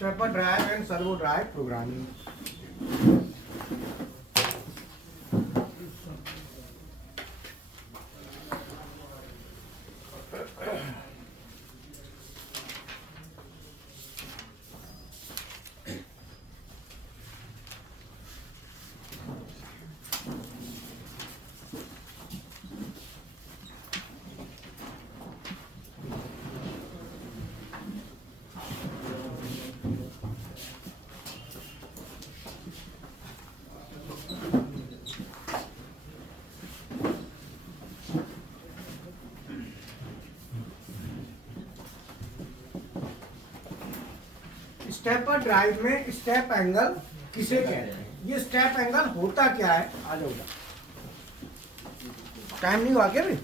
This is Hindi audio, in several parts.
Stepper drive and servo drive programming. Stepper drive में स्टेप एंगल किसे कहते हैं? ये स्टेप एंगल होता क्या है? आ जाओ, टाइम नहीं हुआ क्या भाई?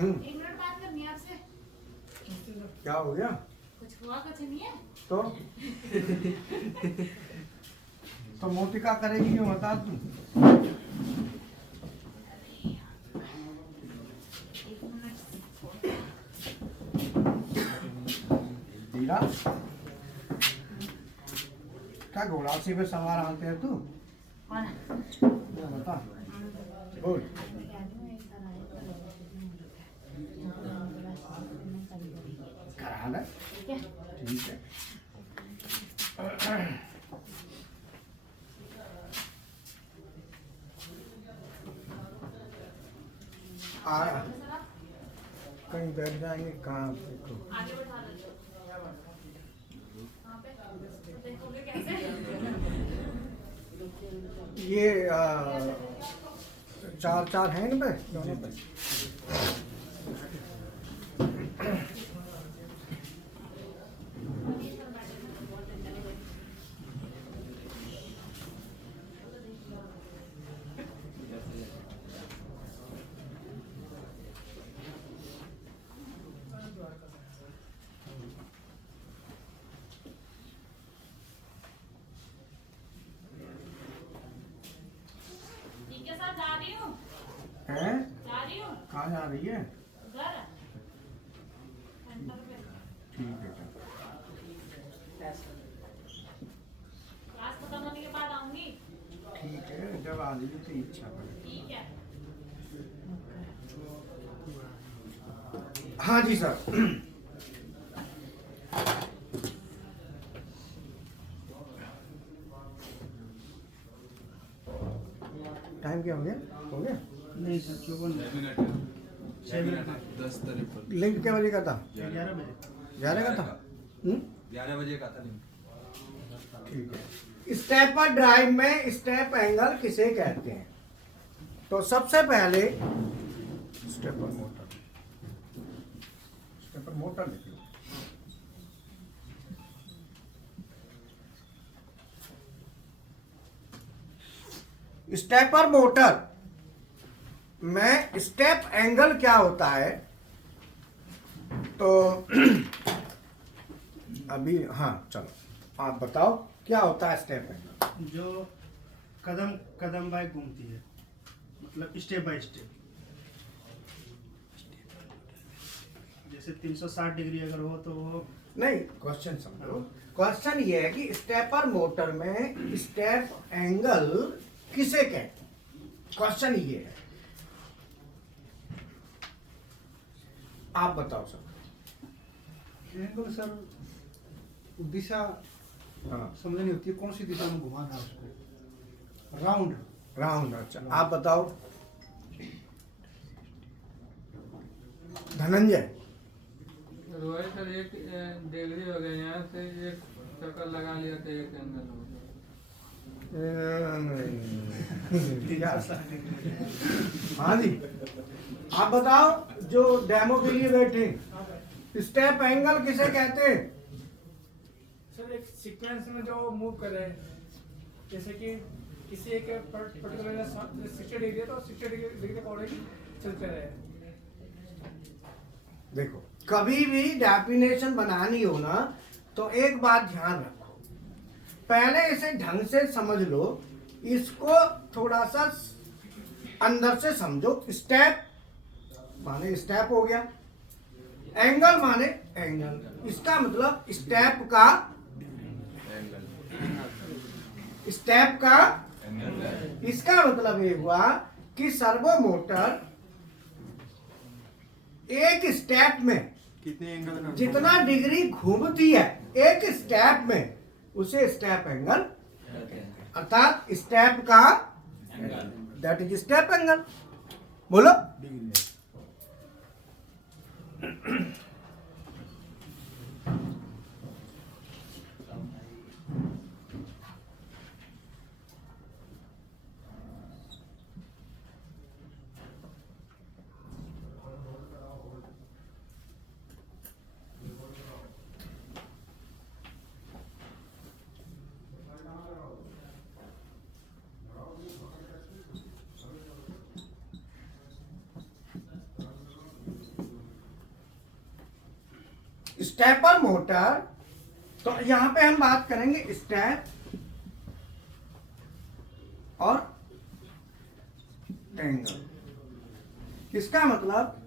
एक मिनट बात करनी है आपसे। क्या हो गया? कुछ हुआ कुछ नहीं है तो मोटी का करेगी क्यों बता तू? दीरा क्या घोड़ासी पे सवार आते हैं तू? कौन है? बता बोल। करा ले, ठीक है। कहीं बैठ जाएंगे कहाँ? देखो आगे बैठा दो। वहाँ पे देखोगे कैसे? ये चार चार हैं ना दोनों पे। जा रही हूँ। हैं? जा रही हूँ। कहाँ जा रही है? घर सेंटर पे। ठीक है। क्लास खत्म होने के बाद आऊंगी। ठीक है, जब आ जाइए तो इच्छा करें। ठीक है। हाँ जी सर। टाइम क्या हो गया? हो गया? नहीं सर 54 लिंक क्या बजे का था? 11 बजे 11 का था? 11 बजे का था लिंक। ठीक है। स्टेपर ड्राइव में स्टेप एंगल किसे कहते हैं? तो सबसे पहले स्टेपर मोटर लिख लो। स्टेपर मोटर में स्टेप एंगल क्या होता है? तो अभी हाँ चलो आप बताओ क्या होता है स्टेप एंगल? जो कदम कदम बाय घूमती है, मतलब स्टेप बाय स्टेप। जैसे 360 डिग्री अगर हो तो वो नहीं, क्वेश्चन समझो। क्वेश्चन ये है कि स्टेपर मोटर में स्टेप एंगल किसे कहते हैं? क्वेश्चन ये है, आप बताओ सर। एंगल सर दिशा हाँ, समझनी होती है, कौन सी दिशा में घुमाना है उसको। Round round. अच्छा आप बताओ। धनंजय। रोहित सर एक डिग्री हो गया, यहाँ से एक चक्कर लगा लिया तो एक एंगल हो गया। हाँ जी, आप बताओ जो डेमो के लिए बैठे, स्टेप एंगल किसे कहते हैं? सर एक सीक्वेंस में जो मूव कर रहे हैं, जैसे कि किसी एक पर्टिकुलर 60 डिग्री है तो 60 डिग्री के अकॉर्डिंग चलते रहे। देखो, कभी भी डेफिनेशन बनानी हो ना तो एक बात ध्यान रखो, पहले इसे ढंग से समझ लो, इसको थोड़ा सा अंदर से समझो। स्टेप माने स्टेप हो गया, एंगल माने एंगल, इसका मतलब स्टेप का इसका मतलब ये हुआ कि सर्वो मोटर एक स्टेप में कितने एंगल का जितना डिग्री घूमती है एक स्टेप में, उसे स्टेप एंगल अर्थात स्टेप का दैट इज स्टेप एंगल। बोलो। स्टेपर मोटर, तो यहां पे हम बात करेंगे स्टेप और एंगल। इसका मतलब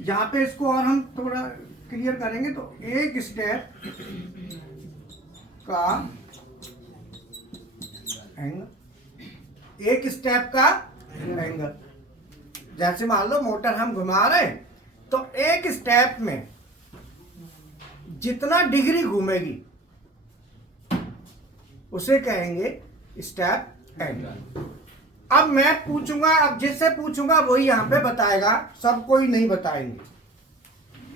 यहां पे इसको और हम थोड़ा क्लियर करेंगे तो एक स्टेप का एंगल, एक स्टेप का एंगल। जैसे मान लो मोटर हम घुमा रहे हैं तो एक स्टेप में जितना डिग्री घूमेगी उसे कहेंगे स्टेप एंगल। अब मैं पूछूंगा, अब जिससे पूछूंगा वही यहां पे बताएगा, सब कोई नहीं बताएंगे,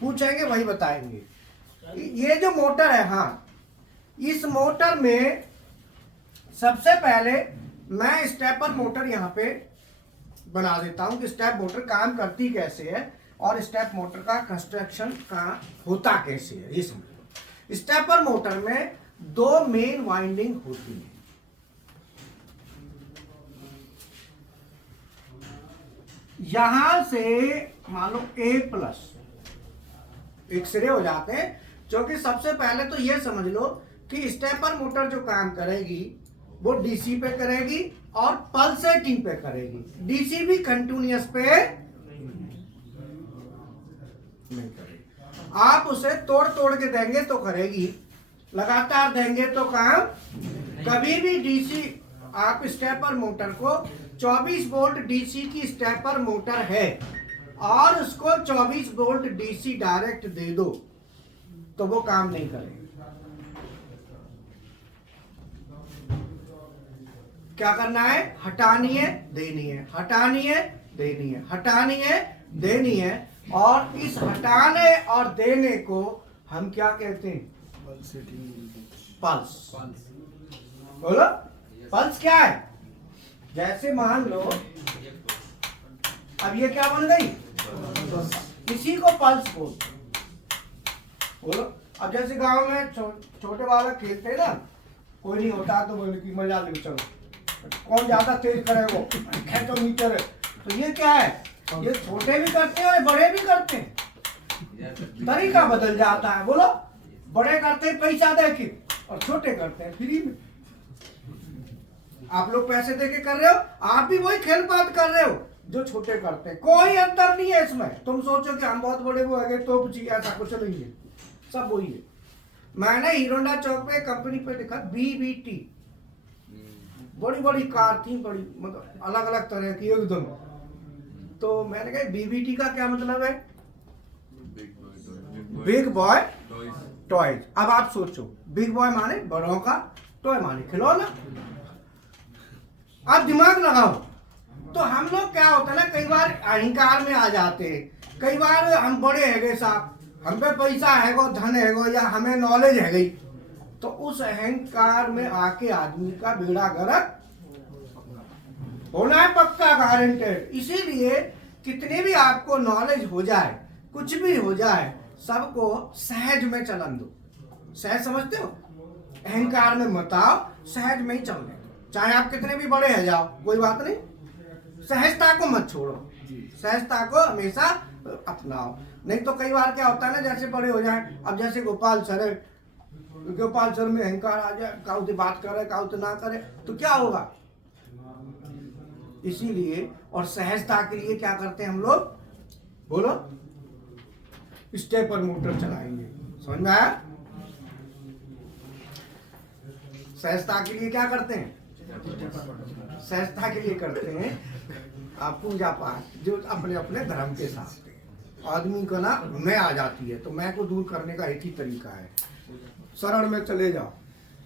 पूछेंगे वही बताएंगे। ये जो मोटर है, हाँ, इस मोटर में सबसे पहले मैं स्टेपर मोटर यहां पे बना देता हूं कि स्टेप मोटर काम करती कैसे है और स्टेप मोटर का कंस्ट्रक्शन का होता कैसे है। ये समझो, स्टेपर मोटर में दो मेन वाइंडिंग होती है। यहां से मान लो A+ एक सिरे हो जाते हैं, क्योंकि सबसे पहले तो ये समझ लो कि स्टेपर मोटर जो काम करेगी वो डीसी पे करेगी और पल्सेटिंग पे करेगी। डीसी भी कंटिन्यूअस पे नहीं करेगी। आप उसे तोड़ तोड़ के देंगे तो करेगी, लगातार देंगे तो काम। कभी भी डीसी, आप स्टेपर मोटर को 24 वोल्ट डीसी की स्टेपर मोटर है और उसको 24 वोल्ट डीसी डायरेक्ट दे दो तो वो काम नहीं करेगी। क्या करना है? हटानी है, देनी है, हटानी है, देनी है, हटानी है, देनी है। और इस हटाने और देने को हम क्या कहते हैं? पल्स। बोलो, पल्स क्या है? जैसे मान लो अब ये क्या बन गई? इसी को पल्स बोलो। अब जैसे गांव में छोटे बालक खेलते ना, कोई नहीं होता तो बोले कि मजा ले, चलो कौन ज्यादा तेज करे वो खेचो मीटर। तो ये क्या है? ये छोटे भी करते हैं और बड़े भी करते हैं, तरीका बदल जाता है। बोलो, बड़े करते हैं पैसा दे के और छोटे करते हैं फ्री में। आप लोग पैसे दे के कर रहे हो, आप भी वही खेल बात कर रहे हो जो छोटे करते हैं। कोई अंतर नहीं है इसमें। तुम सोचो कि हम बहुत बड़े वो है तो ऐसा कुछ नहीं है, सब वही है। मैंने हीरोंडा चौक पे कंपनी पे देखा BBT, बड़ी बड़ी कार थी, बड़ी मतलब अलग अलग तरह की एकदम। तो मैंने कहा BBT का क्या मतलब है? Big boy toys. अब आप सोचो, बिग बॉय माने बड़ों का, टॉय माने खिलौना। आप दिमाग लगाओ। तो हम लोग क्या होता है ना, कई बार अहंकार में आ जाते हैं कई बार हम बड़े है गए साहब, हम पे पैसा है गो, धन है गो, या हमें नॉलेज है गई, तो उस अहंकार में आके आदमी का बेड़ा गर्क होना है, पक्का गारंटेड। इसीलिए कितनी भी आपको नॉलेज हो जाए, कुछ भी हो जाए, सबको सहज में चलन दो। सहज समझते हो? अहंकार में मत आओ, सहज में ही चलने दो। चाहे आप कितने भी बड़े हैं जाओ, कोई बात नहीं, सहजता को मत छोड़ो, सहजता को हमेशा अपनाओ। नहीं तो कई बार क्या होता है ना, जैसे बड़े हो जाए, अब जैसे गोपाल सर है, गोपाल सर में अहंकार आ जाए, काउ से बात करे काउ से ना करे, तो क्या होगा? इसीलिए और सहजता के लिए क्या करते हैं हम लोग, बोलो, स्टेपर मोटर चलाएंगे। समझ में आया? सहजता के लिए क्या करते हैं? सहजता के लिए करते हैं आप पूजा पाठ, जो अपने अपने धर्म के साथ है। आदमी को ना मैं आ जाती है, तो मैं को दूर करने का एक ही तरीका है, शरण में चले जाओ,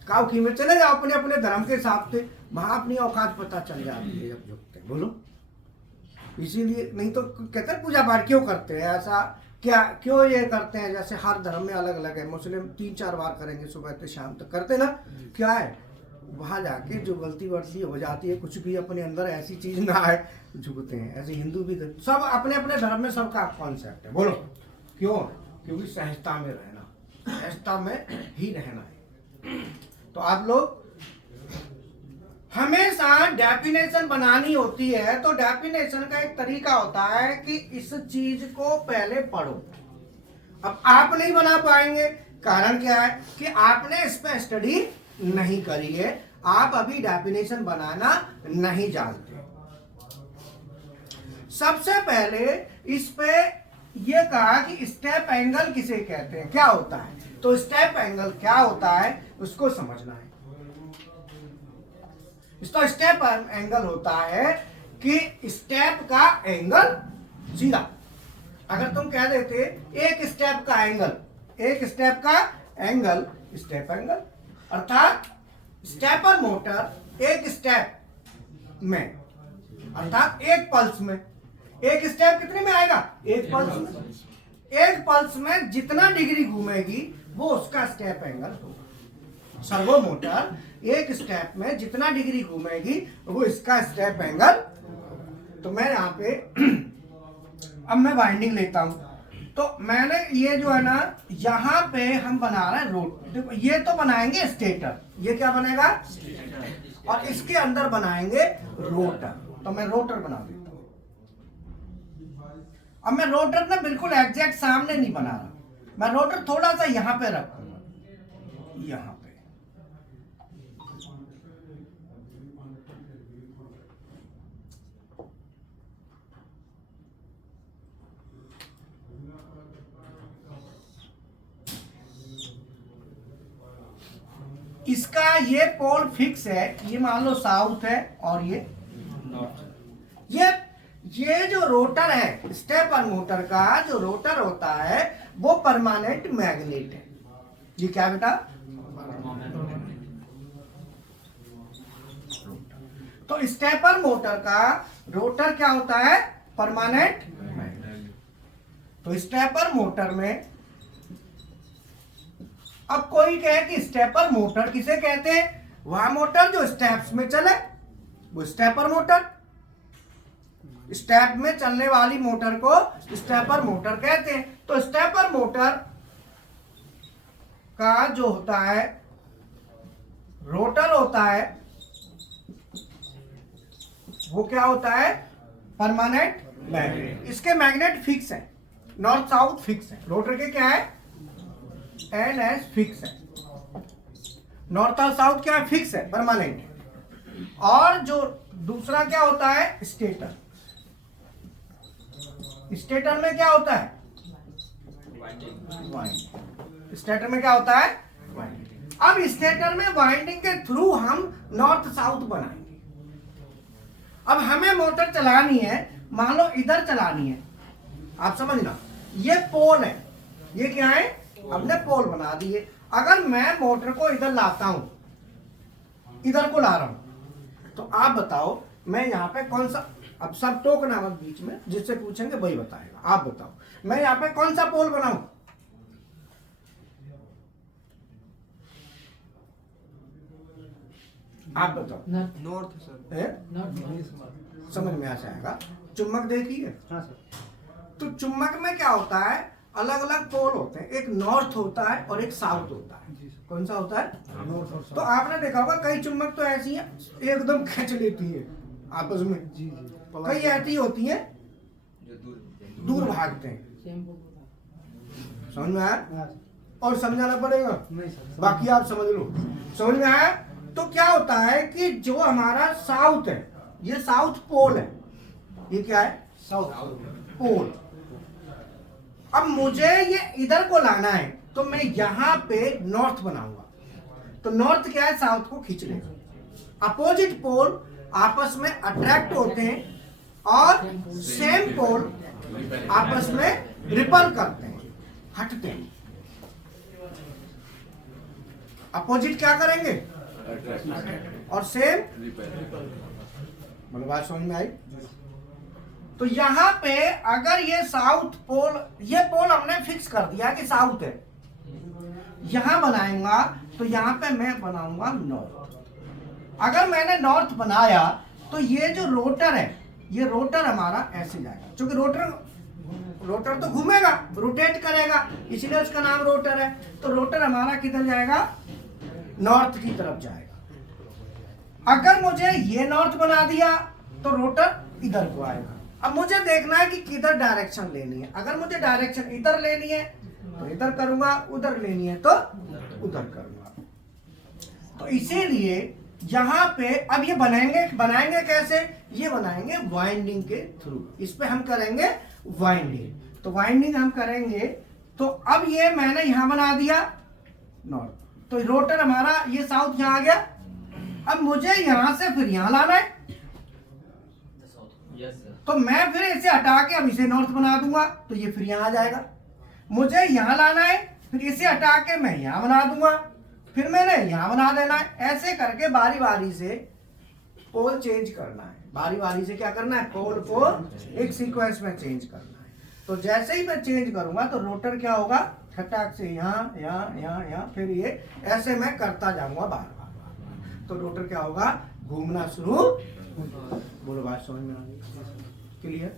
काउकी में चले जाओ, अपने अपने धर्म के हिसाब से, वहां अपनी औकात पता चल जाती है जब झुकते। बोलो, इसीलिए नहीं तो कहते हैं पूजा पाठ क्यों करते हैं, ऐसा क्या क्यों ये करते हैं? जैसे हर धर्म में अलग अलग है, मुस्लिम 3-4 बार करेंगे सुबह से शाम तक, करते ना, क्या है वहां जाके जो गलती वलती हो जाती है, कुछ भी अपने अंदर ऐसी चीज ना आए, झुकते हैं। ऐसे हिंदू भी सब अपने अपने धर्म में सबका कॉन्सेप्ट है। बोलो क्यों? क्योंकि सहजता में रहना, सहजता में ही रहना है। तो आप लोग हमेशा डेफिनेशन बनानी होती है, तो डेफिनेशन का एक तरीका होता है कि इस चीज को पहले पढ़ो। अब आप नहीं बना पाएंगे, कारण क्या है कि आपने इस पे स्टडी नहीं करी है, आप अभी डेफिनेशन बनाना नहीं जानते। सबसे पहले इस पे ये कहा कि स्टेप एंगल किसे कहते हैं, क्या होता है, तो स्टेप एंगल क्या होता है उसको समझना है। इसका स्टेप एंगल होता है कि स्टेप का एंगल सीधा। अगर तुम कह देते एक स्टेप का एंगल, एक स्टेप का एंगल, स्टेप एंगल, अर्थात स्टेपर मोटर एक स्टेप में, अर्थात एक पल्स में, एक स्टेप कितने में आएगा, एक पल्स में, एक पल्स में जितना डिग्री घूमेगी वो उसका स्टेप एंगल होगा। सर्वो मोटर एक स्टेप में जितना डिग्री घूमेगी वो इसका स्टेप एंगल। तो मैं यहाँ पे अब मैं वाइंडिंग लेता हूं, तो मैंने ये जो है ना, यहाँ पे हम बना रहे हैं रोट, देखो ये तो बनाएंगे स्टेटर, ये क्या बनेगा, और इसके अंदर बनाएंगे रोटर। तो मैं रोटर बना देता हूं। अब मैं रोटर ना बिल्कुल एग्जैक्ट सामने नहीं बना रहा, मैं रोटर थोड़ा सा यहाँ पे रखूंगा, यहाँ पे। इसका ये पोल फिक्स है, ये मान लो साउथ है और ये नॉर्थ। ये जो रोटर है, स्टेपर मोटर का जो रोटर होता है वो परमानेंट मैग्नेट है। ये क्या बेटा, तो स्टेपर मोटर का रोटर क्या होता है, परमानेंट मैग्नेट। तो स्टेपर मोटर में अब कोई कहे कि स्टेपर मोटर किसे कहते हैं, वह मोटर जो स्टेप्स में चले वो स्टेपर मोटर, स्टेप में चलने वाली मोटर को स्टेपर मोटर कहते हैं। तो स्टेपर मोटर का जो होता है रोटर होता है वो क्या होता है, परमानेंट मैग्नेट। इसके मैग्नेट फिक्स है, नॉर्थ साउथ फिक्स है, रोटर के क्या है, एन एस फिक्स है, नॉर्थ और साउथ क्या है, फिक्स है, परमानेंट। और जो दूसरा क्या होता है, स्टेटर। स्टेटर में क्या होता है, वाइंडिंग। स्टेटर में क्या होता है, वाइंडिंग। अब स्टेटर में वाइंडिंग के थ्रू हम नॉर्थ साउथ बनाएंगे। अब हमें मोटर चलानी है, मान लो इधर चलानी है, आप समझना, ये पोल है, ये क्या है, हमने पोल बना दिए। अगर मैं मोटर को इधर लाता हूं, इधर को ला रहा हूं, तो आप बताओ मैं यहां पे कौन सा, अब सब टोकना मत बीच में, जिससे पूछेंगे वही बताएगा। आप बताओ मैं यहाँ पे कौन सा पोल बनाऊं? आप बताओ। North sir. है? समझ में आ जाएगा। चुम्बक देखिए, हाँ सर। तो चुम्बक में क्या होता है, अलग अलग पोल होते हैं, एक नॉर्थ होता है और एक साउथ होता है। कौन सा होता है? नॉर्थ और तो आपने देखा होगा कई चुम्बक तो ऐसी हैं एकदम खींच लेती है आपस में, जी कई ऐसी होती हैं जो दूर दूर भागते हैं। समझ में आया? हाँ और समझाना पड़ेगा, नहीं सर। बाकी आप समझ लो। समझ में आया? तो क्या होता है कि जो हमारा साउथ है, ये साउथ पोल है, ये क्या है? South pole. अब मुझे ये इधर को लाना है, तो मैं यहाँ पे नॉर्थ बनाऊंगा। तो नॉर्थ क्या है? साउथ को खींच लेगा। अपोजिट पोल आपस में अट्रैक्ट होते हैं और सेम पोल आपस में रिपल करते हैं, हटते हैं। अपोजिट क्या करेंगे? और सेम। मतलब बात समझ में आई? तो यहाँ पे अगर ये साउथ पोल, ये पोल हमने फिक्स कर दिया कि साउथ है, यहां बनाऊंगा तो यहाँ पे मैं बनाऊंगा नॉर्थ। अगर मैंने नॉर्थ बनाया तो ये जो रोटर है, ये रोटर हमारा ऐसे जाएगा, क्योंकि रोटर तो घूमेगा, रोटेट करेगा, इसीलिए उसका नाम रोटर है। तो रोटर हमारा किधर जाएगा? नॉर्थ की तरफ जाएगा। अगर मुझे ये नॉर्थ बना दिया तो रोटर इधर को आएगा। अब मुझे देखना है कि किधर डायरेक्शन लेनी है। अगर मुझे डायरेक्शन इधर लेनी है तो इधर करूंगा, उधर लेनी है तो उधर करूंगा। तो इसीलिए यहाँ पे अब ये बनाएंगे कैसे? ये बनाएंगे वाइंडिंग के थ्रू। इस पे हम करेंगे वाइंडिंग। तो वाइंडिंग हम करेंगे, तो अब ये मैंने यहाँ बना दिया नॉर्थ, तो रोटर हमारा ये साउथ यहाँ आ गया। अब मुझे यहाँ से फिर यहाँ लाना है, तो मैं फिर इसे हटा के अब इसे नॉर्थ बना दूंगा, तो ये फिर यहाँ आ जाएगा। मुझे यहाँ लाना है, फिर इसे हटा के मैं यहाँ बना दूंगा, फिर मैंने यहाँ बना देना है। ऐसे करके बारी बारी से पोल चेंज करना है। बारी बारी से क्या करना है? पोल को एक सीक्वेंस में चेंज करना है। तो जैसे ही मैं चेंज करूंगा तो रोटर क्या होगा? खटाक से यहाँ यहाँ यहाँ यहाँ, फिर ये ऐसे मैं करता जाऊंगा बार बार। तो रोटर क्या होगा? घूमना शुरू। बोलो बात समझ में आ गई? क्लियर?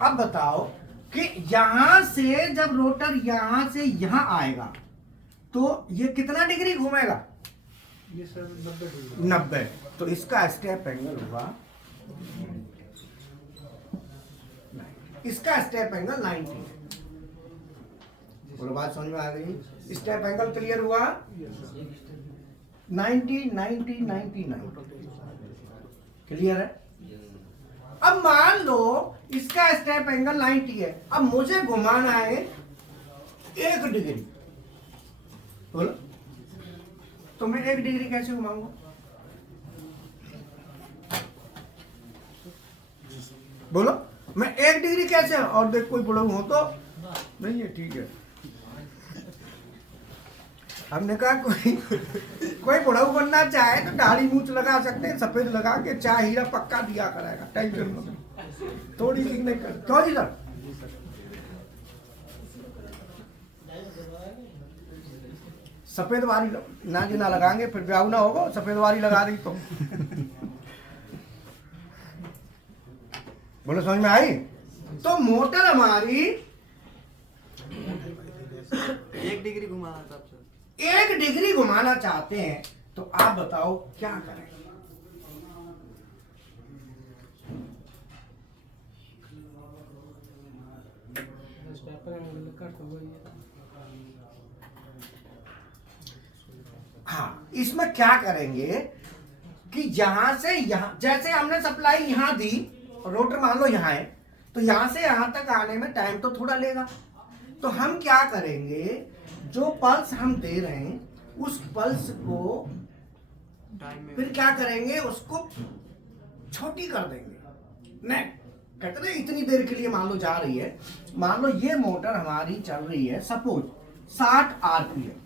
अब बताओ कि यहां से जब रोटर यहां से यहां आएगा तो ये कितना डिग्री घूमेगा? ये सर 90 डिग्री। 90। तो इसका स्टेप एंगल होगा, इसका स्टेप एंगल 90। बोलो बात समझ में आ गई? स्टेप एंगल क्लियर हुआ? 90 90 90 90। क्लियर है? अब मान लो इसका स्टेप एंगल 90 है, अब मुझे घुमाना है 1 डिग्री। बोलो, तो मैं 1 डिग्री कैसे घुमाऊंगा? बोलो, मैं 1 डिग्री कैसे? और देख कोई बुढ़ऊ हो तो नहीं है, ठीक है। हमने कहा कोई बुढ़ऊ बनना चाहे तो दाढ़ी मूछ लगा सकते हैं, सफेद लगा के, चाहे हीरा पक्का दिया करेगा, टेंशन मत। थोड़ी सी नहीं कर, क्यों जी सर? सफेद वारी ना जी ना लगाएंगे, फिर ब्याह ना होगा, सफेद वारी लगा दी तो। बोलो समझ में आई? तो मोटर हमारी 1 डिग्री घुमाना था सर। 1 डिग्री घुमाना चाहते हैं, तो आप बताओ क्या करें? हाँ, इसमें क्या करेंगे कि यहां से यहां, जैसे हमने सप्लाई यहां दी, रोटर मान लो यहां है, तो यहां से यहां तक आने में टाइम तो थोड़ा लेगा। तो हम क्या करेंगे, जो पल्स हम दे रहे हैं उस पल्स को फिर क्या करेंगे, उसको छोटी कर देंगे। नहीं कहते ना, इतनी देर के लिए मान लो जा रही है, मान लो ये मोटर हमारी चल रही है सपोज 60 आरपीएम।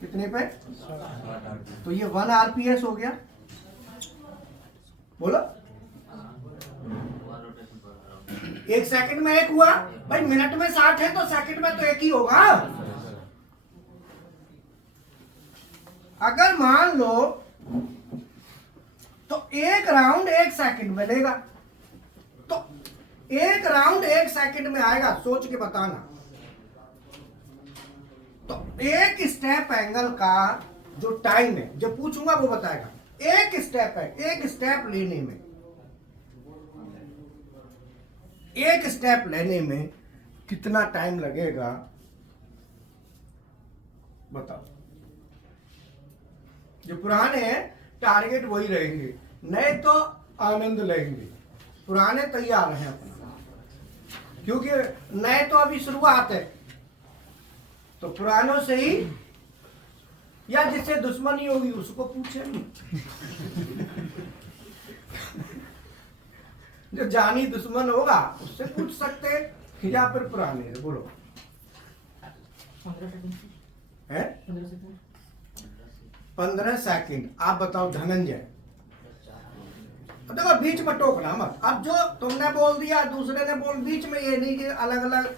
कितने पे? तो ये 1 आरपीएस हो गया। बोलो। 1 सेकंड में 1 हुआ भाई, मिनट में 60 है तो सेकंड में तो 1 ही होगा। अगर मान लो तो 1 राउंड 1 सेकंड में लेगा, तो 1 राउंड 1 सेकंड में आएगा, सोच के बताना। तो एक स्टेप एंगल का जो टाइम है, जो पूछूंगा वो बताएगा। एक स्टेप है, एक स्टेप लेने में, एक स्टेप लेने में कितना टाइम लगेगा बताओ। जो पुराने हैं टारगेट वही रहेंगे, नए तो आनंद लेंगे। पुराने तैयार हैं अपना, क्योंकि नए तो अभी शुरुआत है, तो पुरानों से ही, या जिससे दुश्मनी होगी उसको पूछेंगे। जो जानी दुश्मन होगा उससे पूछ सकते हैं, या फिर पुराने से। बोलो 15 सेकंड है 15 सेकंड 15 सेकंड। आप बताओ धनंजय। अब देखो बीच में टोकना मत। अब जो तुमने बोल दिया दूसरे ने बोल, बीच में ये नहीं कि अलग अलग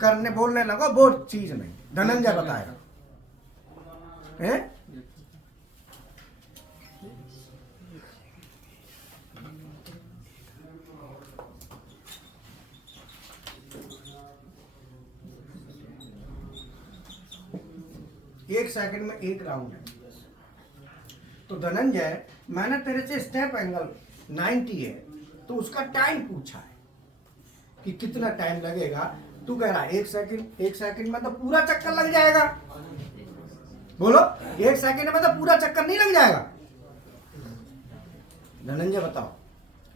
करने बोलने लगो, वो चीज नहीं। धनंजय बताएगा है? एक सेकंड में 1 राउंड है। तो धनंजय, मैंने तेरे से स्टेप एंगल 90 है, तो उसका टाइम पूछा है कि कितना टाइम लगेगा। तू कह रहा है 1 सेकंड। 1 सेकंड में तो पूरा चक्कर लग जाएगा। बोलो 1 सेकंड में तो पूरा चक्कर नहीं लग जाएगा। धनंजय बताओ,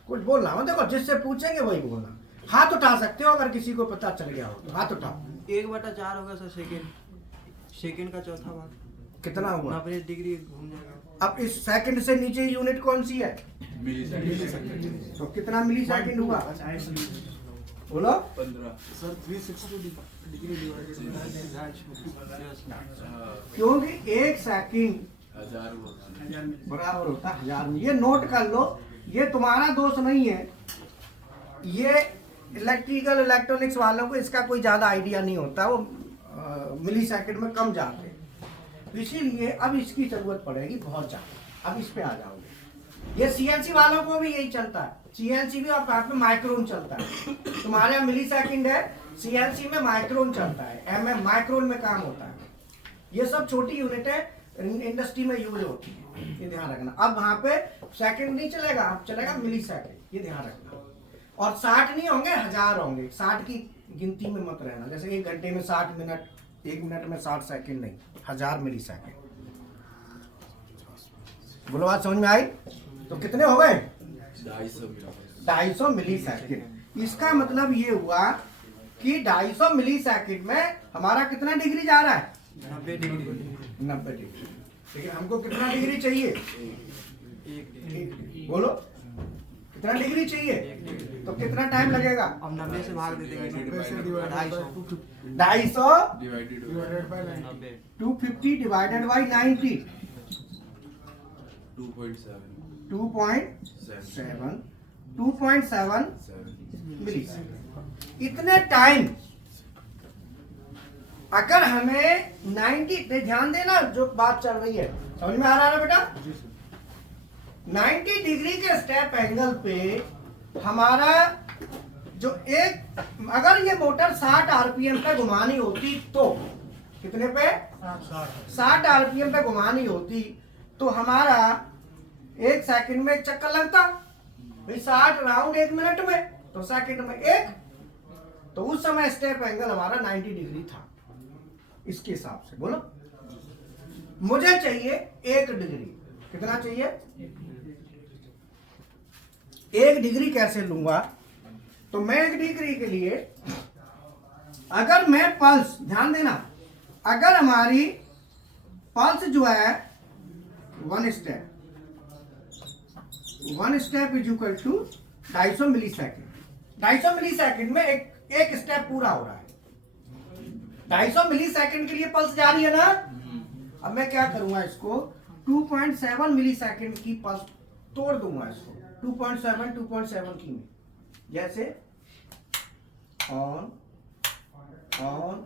कुछ बोलना हो। देखो जिससे पूछेंगे वही बोलना। हाथ उठा सकते हो अगर किसी को पता चल गया हो तो, हाथ उठाओ। 1/4 होगा सर सेकंड का चौथा भाग कितना हुआ? 90 डिग्री घूम जाएगा। अब इस सेकंड से नीचे यूनिट कौन सी है? मिलीसेकंड। तो कितना मिली सेकंड हुआ? बोलो। 15। सर 360 डिग्री डिवाइडेड क्योंकि 1 सेकंड 1000 हुआ। बराबर होता है 1000 में। ये नोट कर लो, ये तुम्हारा दोष नहीं है। ये इलेक्ट्रिकल इलेक्ट्रॉनिक्स वालों को इसका कोई ज्यादा आइडिया नहीं होता, वो मिली सेकंड में कम जाते हैं। इसीलिए अब इसकी जरूरत पड़ेगी बहुत ज्यादा। अब इस पे आ जाओगे। ये सीएनसी वालों को भी यही चलता है। सीएनसी भी आप पे माइक्रोन चलता है। तुम्हारे यहाँ मिली सेकंड है, सीएनसी में माइक्रोन चलता है। एमएम माइक्रोन में काम होता है। ये सब छोटी यूनिटें इंडस्ट्री में यूज होती है, ये ध्यान रखना। अब वहां पे सेकंड नहीं चलेगा, अब चलेगा मिली सेकंड, ये ध्यान रखना। और 60 नहीं होंगे, 1000 होंगे। 60 की गिनती में मत रहना, जैसे 1 घंटे में 60 मिनट, 1 मिनट में 60 सेकंड नहीं, 1000 मिली सेकंड। बोलो बात समझ में आई? तो कितने हो गए? 250 मिली सेकंड। इसका मतलब ये हुआ कि 250 मिली सेकंड में हमारा कितना डिग्री जा रहा है? 90 डिग्री 90 डिग्री। लेकिन हमको कितना डिग्री चाहिए? 1 डिग्री। बोलो कितना डिग्री चाहिए? तो कितना टाइम लगेगा? अब 90 से भाग दे देंगे 250 डिवाइडेड बाय 90 250 डिवाइडेड बाई 90 2.7 2.7 मिली। इतने टाइम अगर हमें 90, ध्यान देना जो बात चल रही है, समझ में आ रहा है ना बेटा? 90 डिग्री के स्टेप एंगल पे हमारा जो एक, अगर ये मोटर 60 आरपीएम पे घुमानी होती तो कितने पे? 60 आरपीएम पे घुमानी होती तो हमारा 1 सेकंड में 1 चक्कर लगता भाई। 60 राउंड 1 मिनट में, तो सेकंड में 1। तो उस समय स्टेप एंगल हमारा 90 डिग्री था। इसके हिसाब से बोलो मुझे चाहिए 1 डिग्री। कितना चाहिए? 1 डिग्री कैसे लूंगा? तो मैं 1 डिग्री के लिए, अगर मैं पल्स, ध्यान देना, अगर हमारी पल्स जो है 1 step, 1 step is equal to 250 millisecond. 250 millisecond में एक स्टेप पूरा हो रहा है। 250 मिली सेकेंड के लिए पल्स जा रही है ना। अब मैं क्या करूंगा, इसको 2.7 मिली सेकेंड की पल्स तोड़ दूंगा इसको। 2.7 2.7 की में, जैसे ऑन ऑन।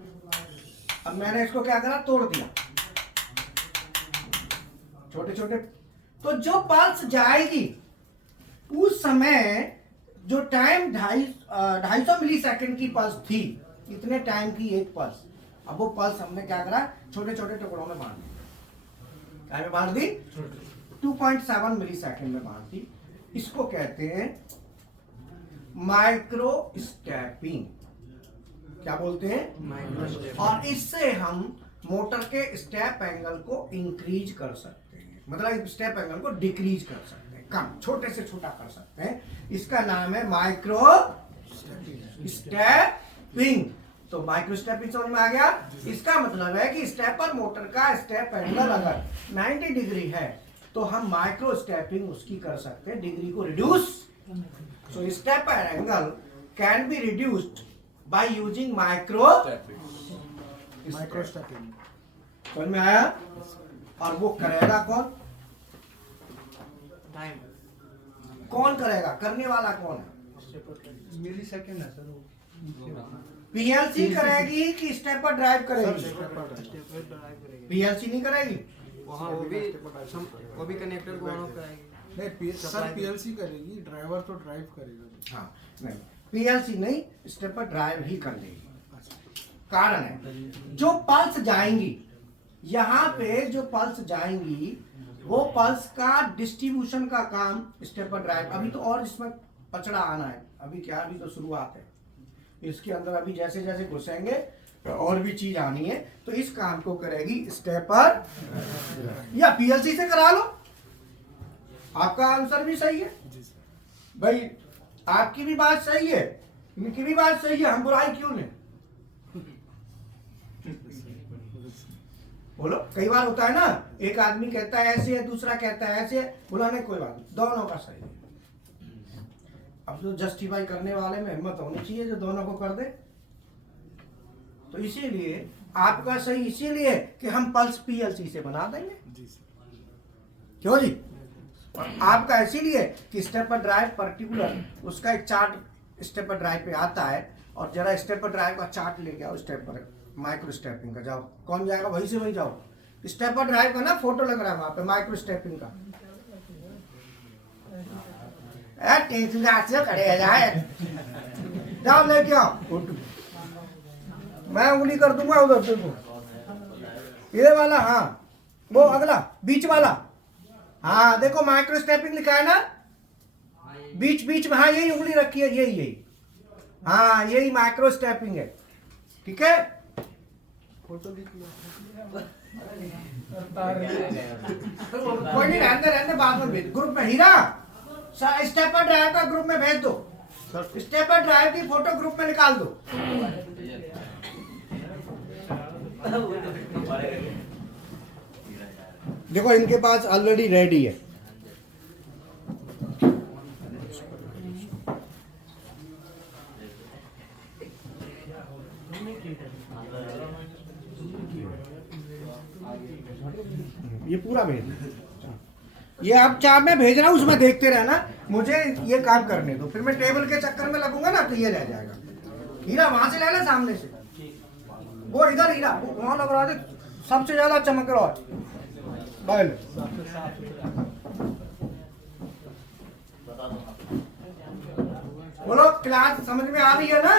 अब मैंने इसको क्या करा, तोड़ दिया छोटे छोटे। तो जो पल्स जाएगी उस समय जो टाइम 250 मिली सेकेंड की पल्स थी, इतने टाइम की एक पल्स, अब वो पल्स हमने क्या करा, छोटे छोटे टुकड़ों में बांट दी। क्या में बांट दी? 2.7 मिली सेकेंड में बांट दी। इसको कहते हैं माइक्रो स्टेपिंग। क्या बोलते हैं? और इससे हम मोटर के स्टेप एंगल को इंक्रीज कर सकते हैं, मतलब स्टेप एंगल को डिक्रीज कर सकते हैं, कम, छोटे से छोटा कर सकते हैं। इसका नाम है माइक्रो स्टेपिंग। तो माइक्रो स्टेपिंग समझ में आ गया? इसका मतलब है कि स्टेपर मोटर का स्टेप एंगल अगर 90 डिग्री है तो हम माइक्रो स्टेपिंग उसकी कर सकते हैं, डिग्री को reduce. So stepper angle can be reduced by using micro stepping. समझ में आया? और वो करेगा कौन? टाइम कौन करेगा? करने वाला कौन है? मिली सेकेंड है सर वो। पीएलसी करेगी कि स्टेपर ड्राइव करेगी? स्टेपर ड्राइव करेगी। पीएलसी नहीं करेगी। वहाँ वो भी कनेक्टर को ऑन ऑफ कराएगी। नहीं सर पीएलसी करेगी, ड्राइवर तो ड्राइव करेगा। हाँ नहीं, पीएलसी नहीं, स्टेपर ड्राइव ही कर लेगी। कारण है जो पल्स जाएंगी, यहाँ पे जो पल्स जाएंगी वो पल्स का डिस्ट्रीब्यूशन का काम स्टेपर ड्राइव। अभी तो और इसमें पचड़ा आना है, अभी क्या, अभी तो शुरुआत है। इसके अंदर अभी जैसे जैसे घुसेंगे तो और भी चीज आनी है। तो इस काम को करेगी स्टेपर, या पीएलसी से करा लो। आपका आंसर भी सही है भाई, आपकी भी बात सही है, इनकी भी बात सही है, हम बुराई क्यों लें? बोलो, कई बार होता है ना, एक आदमी कहता है ऐसे है, दूसरा कहता है ऐसे है, बोला नहीं कोई बात नहीं, दोनों का सही है। अब तो जस्टिफाई करने वाले में हिम्मत होनी चाहिए जो दोनों को कर दे। तो इसीलिए आपका सही इसीलिए कि हम पल्स पीएलसी से बना देंगे। क्यों जी? और आपका इसीलिए कि स्टेपर ड्राइव पर्टिकुलर उसका एक चार्ट स्टेपर ड्राइव पे आता है, और जरा स्टेपर ड्राइव का चार्ट लेके आओ, स्टेपर माइक्रो स्टेपिंग का। जाओ, कौन जाएगा? वहीं से वहीं जाओ। स्टेपर ड्राइव का ना फोटो लग रहा है वहां पे, माइक्रो स्टेपिंग का। खड़े जाए, जाओ लेके आओ फोटो, मैं उंगली कर दूंगा उधर से। ये वाला, हाँ वो अगला बीच वाला, हाँ देखो माइक्रो स्टेपिंग लिखा है ना, बीच बीच में, हाँ यही उंगली रखी है, यही यही, हाँ यही माइक्रो स्टेपिंग है। ठीक है, फोटो भी कोई नहीं, रहने बाद में भेज ग्रुप में। हीरा, स्टेपर ड्राइव का ग्रुप में भेज दो, स्टेपर ड्राइव की फोटो ग्रुप में निकाल दो। देखो इनके पास ऑलरेडी रेडी है। ये पूरा भेज दो, ये आप चार में भेज रहा हूँ, उसमें देखते रहना, मुझे ये काम करने दो, फिर मैं टेबल के चक्कर में लगूंगा ना तो ये रह जाएगा। हीरा वहां से ले ले, सामने से वो इधर, हीरा वहां लग रहा है, सबसे ज्यादा चमक रहा है। बोलो, क्लास समझ में आ रही है ना?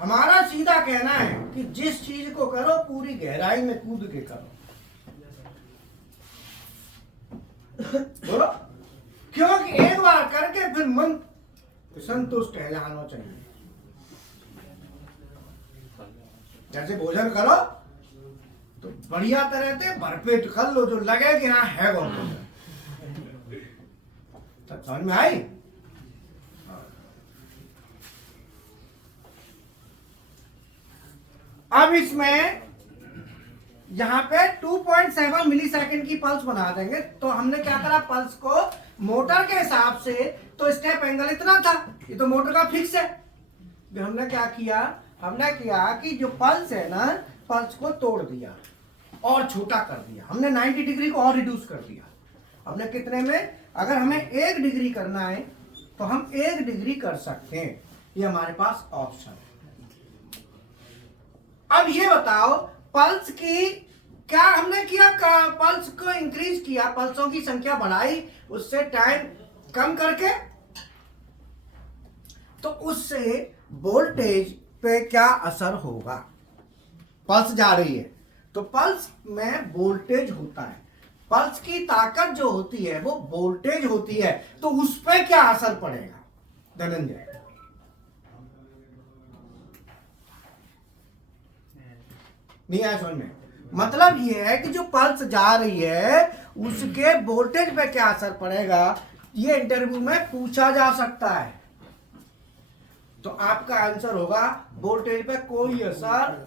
हमारा सीधा कहना है कि जिस चीज को करो पूरी गहराई में कूद के करो। बोलो, क्योंकि एक बार करके फिर मन संतुष्ट है जाना चाहिए। जैसे भोजन करो तो बढ़िया तरह से भरपेट कर लो, जो लगे कि हाँ है वो। तब समझ में आई? अब इसमें यहाँ पे 2.7 मिली सेकेंड की पल्स बना देंगे। तो हमने क्या करा, पल्स को मोटर के हिसाब से, तो स्टेप एंगल इतना था, ये तो मोटर का फिक्स है। हमने क्या किया, हमने किया कि जो पल्स है ना, पल्स को तोड़ दिया और छोटा कर दिया। हमने 90 डिग्री को और रिड्यूस कर दिया। हमने कितने में, अगर हमें 1 डिग्री करना है तो हम 1 डिग्री कर सकते हैं, ये हमारे पास ऑप्शन है। अब ये बताओ पल्स की क्या हमने किया, पल्स को इंक्रीज किया, पल्सों की संख्या बढ़ाई, उससे टाइम कम करके, तो उससे वोल्टेज पे क्या असर होगा। पल्स जा रही है तो पल्स में वोल्टेज होता है, पल्स की ताकत जो होती है वो वोल्टेज होती है, तो उस पर क्या असर पड़ेगा धनंजय? नहीं आया समझ में? मतलब ये है कि जो पल्स जा रही है उसके वोल्टेज पे क्या असर पड़ेगा, ये इंटरव्यू में पूछा जा सकता है। तो आपका आंसर होगा वोल्टेज पे कोई असर,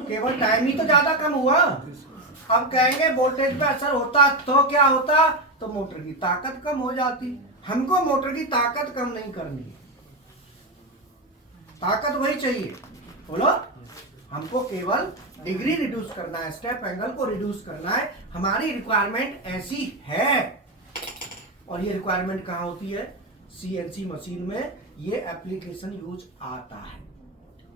केवल टाइम ही तो ज्यादा कम हुआ। अब कहेंगे वोल्टेज पे असर होता तो क्या होता, तो मोटर की ताकत कम हो जाती। हमको मोटर की ताकत कम नहीं करनी है, ताकत वही चाहिए। बोलो, हमको केवल डिग्री रिड्यूस करना है, स्टेप एंगल को रिड्यूस करना है, हमारी रिक्वायरमेंट ऐसी है। और ये रिक्वायरमेंट कहाँ होती है? सीएनसी मशीन में ये एप्लीकेशन यूज आता है।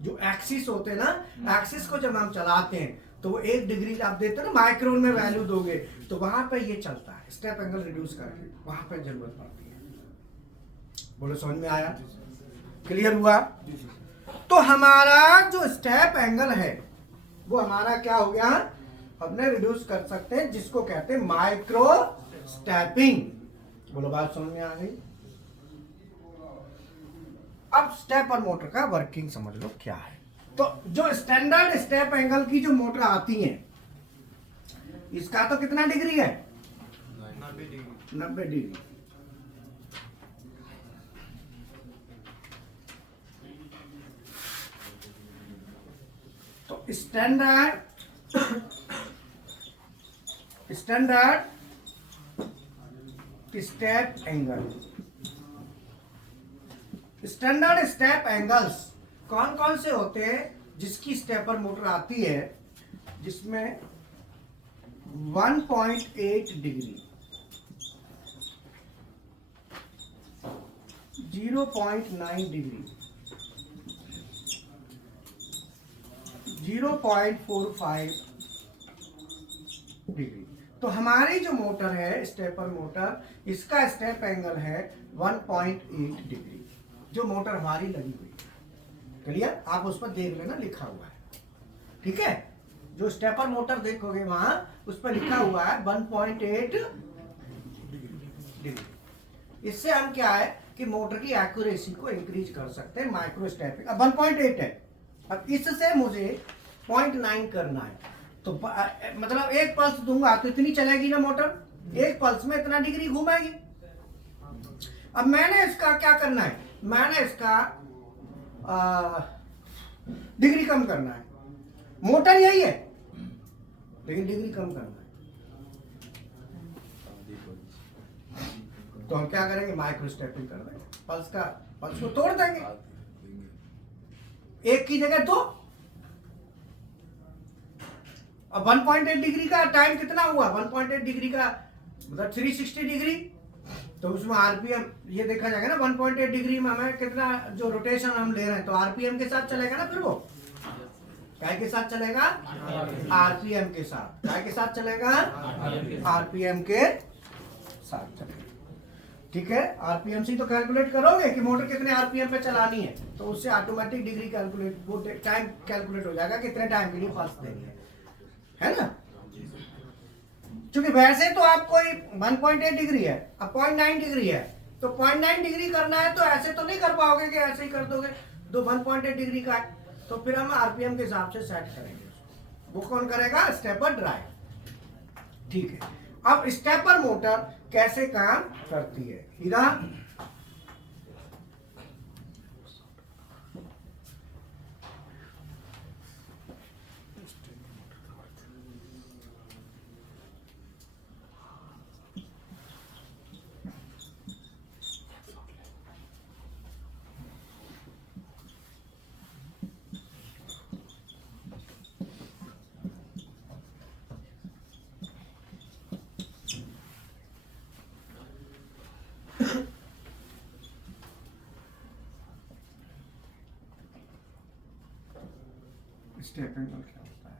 जो एक्सिस होते हैं ना, एक्सिस को जब हम चलाते हैं तो वो 1 डिग्री आप देते हैं ना, माइक्रोन में वैल्यू दोगे तो वहां पे ये चलता है, स्टेप एंगल रिड्यूस करके वहां पे जरूरत पड़ती है। बोलो समझ में आया? क्लियर हुआ? तो हमारा जो स्टेप एंगल है वो हमारा क्या हो गया, हमने रिड्यूस कर सकते हैं, जिसको कहते हैं माइक्रो स्टेपिंग। बोलो बात समझ में आ गई? अब स्टेपर मोटर का वर्किंग समझ लो क्या है। तो जो स्टैंडर्ड स्टेप एंगल की जो मोटर आती है, इसका तो कितना डिग्री है? 90 डिग्री। तो standard step angle, standard step angles कौन कौन से होते हैं? जिसकी स्टेपर मोटर आती है जिसमें 1.8 डिग्री, 0.9 डिग्री, 0.45 डिग्री। तो हमारी जो मोटर है स्टेपर मोटर, इसका स्टेप एंगल है 1.8 डिग्री, जो मोटर हमारी लगी हुई है। क्लियर? आप उस पर देख लेना, लिखा हुआ है, ठीक है? जो स्टेपर मोटर देखोगे वहां उस पर लिखा हुआ है 1.8 डिग्री। इससे हम क्या है कि मोटर की एक्यूरेसी को इंक्रीज कर सकते हैं। माइक्रो स्टेपिंग अब 1.8 है, अब इससे मुझे 0.9 करना है, तो मतलब 1 पल्स दूंगा तो इतनी चलेगी ना मोटर, 1 पल्स में इतना डिग्री घूमेगी। अब मैंने इसका क्या करना है, मैंने इसका डिग्री कम करना है। मोटर यही है लेकिन डिग्री कम करना है, तो हम क्या करेंगे, माइक्रो स्टेपिंग कर देंगे, पल्स को तोड़ देंगे, 1 की जगह 2। अब 1.8 डिग्री का टाइम कितना हुआ, 1.8 डिग्री का मतलब 360 डिग्री, तो उसमें आरपीएम ये देखा जाएगा ना, 1.8 डिग्री में हमें कितना जो रोटेशन हम ले रहे हैं, तो आरपीएम के साथ चलेगा ना, फिर वो क्या के साथ चलेगा, आरपीएम के साथ। क्या के साथ चलेगा, आरपीएम के साथ चलेगा। ठीक है, आरपीएम से तो कैलकुलेट करोगे कि मोटर कितने आरपीएम पे चलानी है, तो उससे ऑटोमेटिक डिग्री कैलकुलेट, वो टाइम कैलकुलेट हो जाएगा कितने टाइम के लिए पल्स देनी है ना। क्योंकि वैसे तो आपको 1.8 डिग्री है, अब 0.9 डिग्री है, तो 0.9 डिग्री करना है तो ऐसे तो नहीं कर पाओगे कि ऐसे ही कर दोगे, तो 1.8 डिग्री का है, तो फिर हम आरपीएम के हिसाब से सेट करेंगे। वो कौन करेगा, स्टेपर ड्राइव। ठीक है, अब स्टेपर मोटर कैसे काम करती है, हीरा स्टेप एंगल क्या होता है?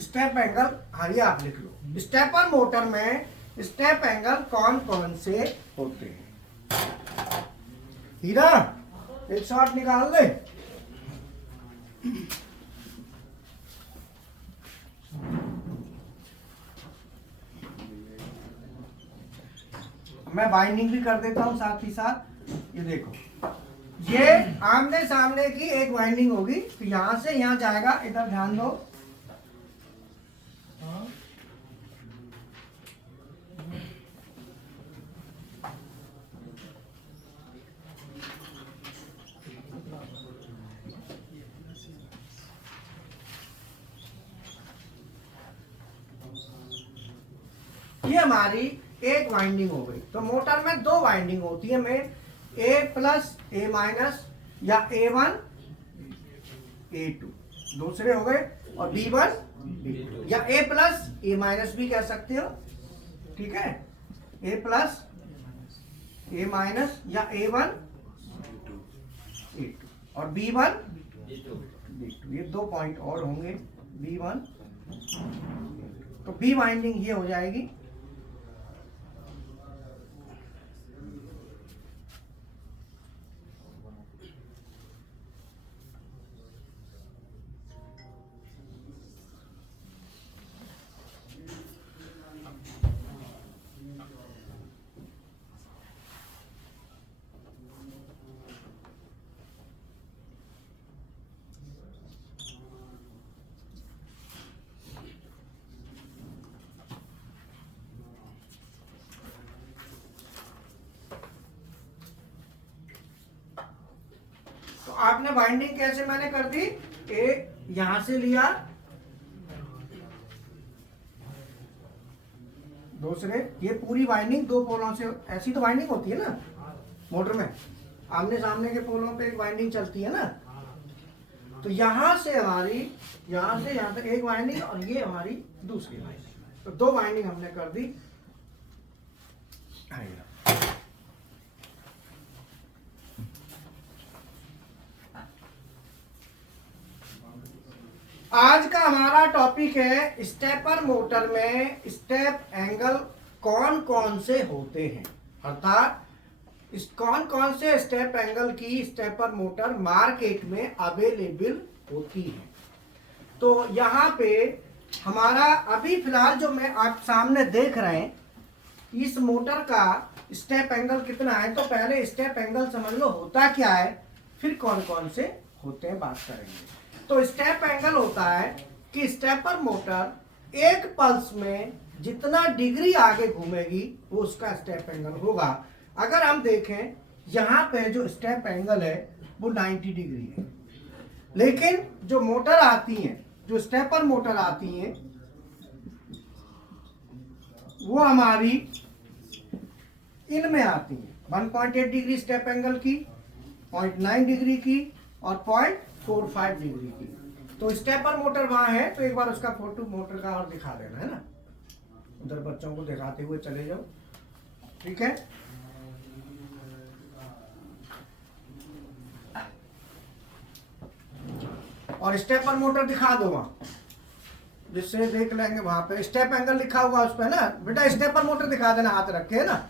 स्टेप एंगल, हाँ ये आप लिख लो। स्टेपर मोटर में स्टेप एंगल कौन कौन से होते हैं? हीरा एक शॉट निकाल ले। मैं बाइंडिंग भी कर देता हूं साथ ही साथ। ये देखो, ये आमने सामने की एक बाइंडिंग होगी, तो यहां से यहां जाएगा। इधर ध्यान दो, ये हमारी एक वाइंडिंग हो गई। तो मोटर में दो वाइंडिंग होती है मेन, ए प्लस ए माइनस या A1 A2 दूसरे हो गए, और B1 B2 या ए प्लस ए माइनस भी कह सकते हो, ठीक है। ए प्लस ए माइनस या A1 A2 और B1 B2, ये दो पॉइंट और होंगे B1। तो बी वाइंडिंग ये हो जाएगी। आपने बाइंडिंग कैसे मैंने कर दी? ए यहां से लिया, दूसरे, ये पूरी बाइंडिंग दो पोलों से, ऐसी तो बाइंडिंग होती है ना मोटर में, आमने सामने के पोलों पे एक बाइंडिंग चलती है ना। तो यहां से हमारी, यहां से यहां तक एक बाइंडिंग, और ये हमारी दूसरी बाइंडिंग। तो दो बाइंडिंग हमने कर दी। आज का हमारा टॉपिक है स्टेपर मोटर में स्टेप एंगल कौन कौन से होते हैं, अर्थात कौन कौन से स्टेप एंगल की स्टेपर मोटर मार्केट में अवेलेबल होती है। तो यहाँ पे हमारा अभी फिलहाल जो मैं आप सामने देख रहे हैं, इस मोटर का स्टेप एंगल कितना है, तो पहले स्टेप एंगल समझ लो होता क्या है, फिर कौन कौन से होते हैं बात करेंगे। तो स्टेप एंगल होता है कि स्टेपर मोटर एक पल्स में जितना डिग्री आगे घूमेगी वो उसका स्टेप एंगल होगा। अगर हम देखें यहाँ पे जो स्टेप एंगल है वो 90 डिग्री है, लेकिन जो मोटर आती हैं, जो स्टेपर मोटर आती हैं, वो हमारी इनमें आती हैं 1.8 डिग्री स्टेप एंगल की, 0.9 डिग्री की और 0.45 डिग्री की। तो स्टेपर मोटर वहां है, तो एक बार उसका फोटो मोटर का और दिखा देना है ना, उधर बच्चों को दिखाते हुए चले जाओ, ठीक है। और स्टेपर मोटर दिखा दो वहां, जिससे देख लेंगे वहां पे स्टेप एंगल लिखा होगा उस पर ना। बेटा स्टेपर मोटर दिखा देना, हाथ रख के ना,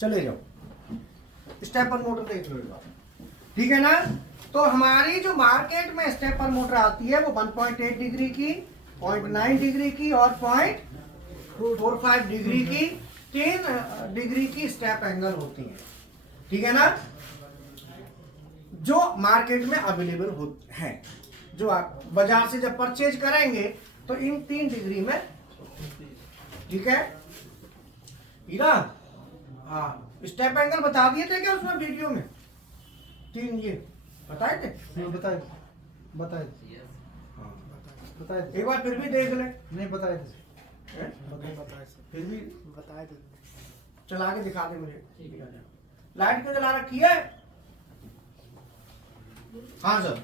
चले जाओ स्टेपर मोटर देख लो एक बार, ठीक है ना। तो हमारी जो मार्केट में स्टेपर मोटर आती है वो 1.8 डिग्री की, 0.9 डिग्री की और 0.45 डिग्री की, 3 डिग्री की स्टेप एंगल होती है, ठीक है ना, जो मार्केट में अवेलेबल है। जो आप बाजार से जब परचेज करेंगे तो इन 3 डिग्री में, ठीक है हीरा। हाँ, स्टेप एंगल बता दिए थे क्या उसमें वीडियो में? 3 ये बताए थे? बताए बताए हाँ बताए एक बार फिर भी देख ले। नहीं बताए थे, बताए फिर भी बताए थे। चला के दिखा दे मुझे। लाइट क्यों जला रखी है? हाँ सर।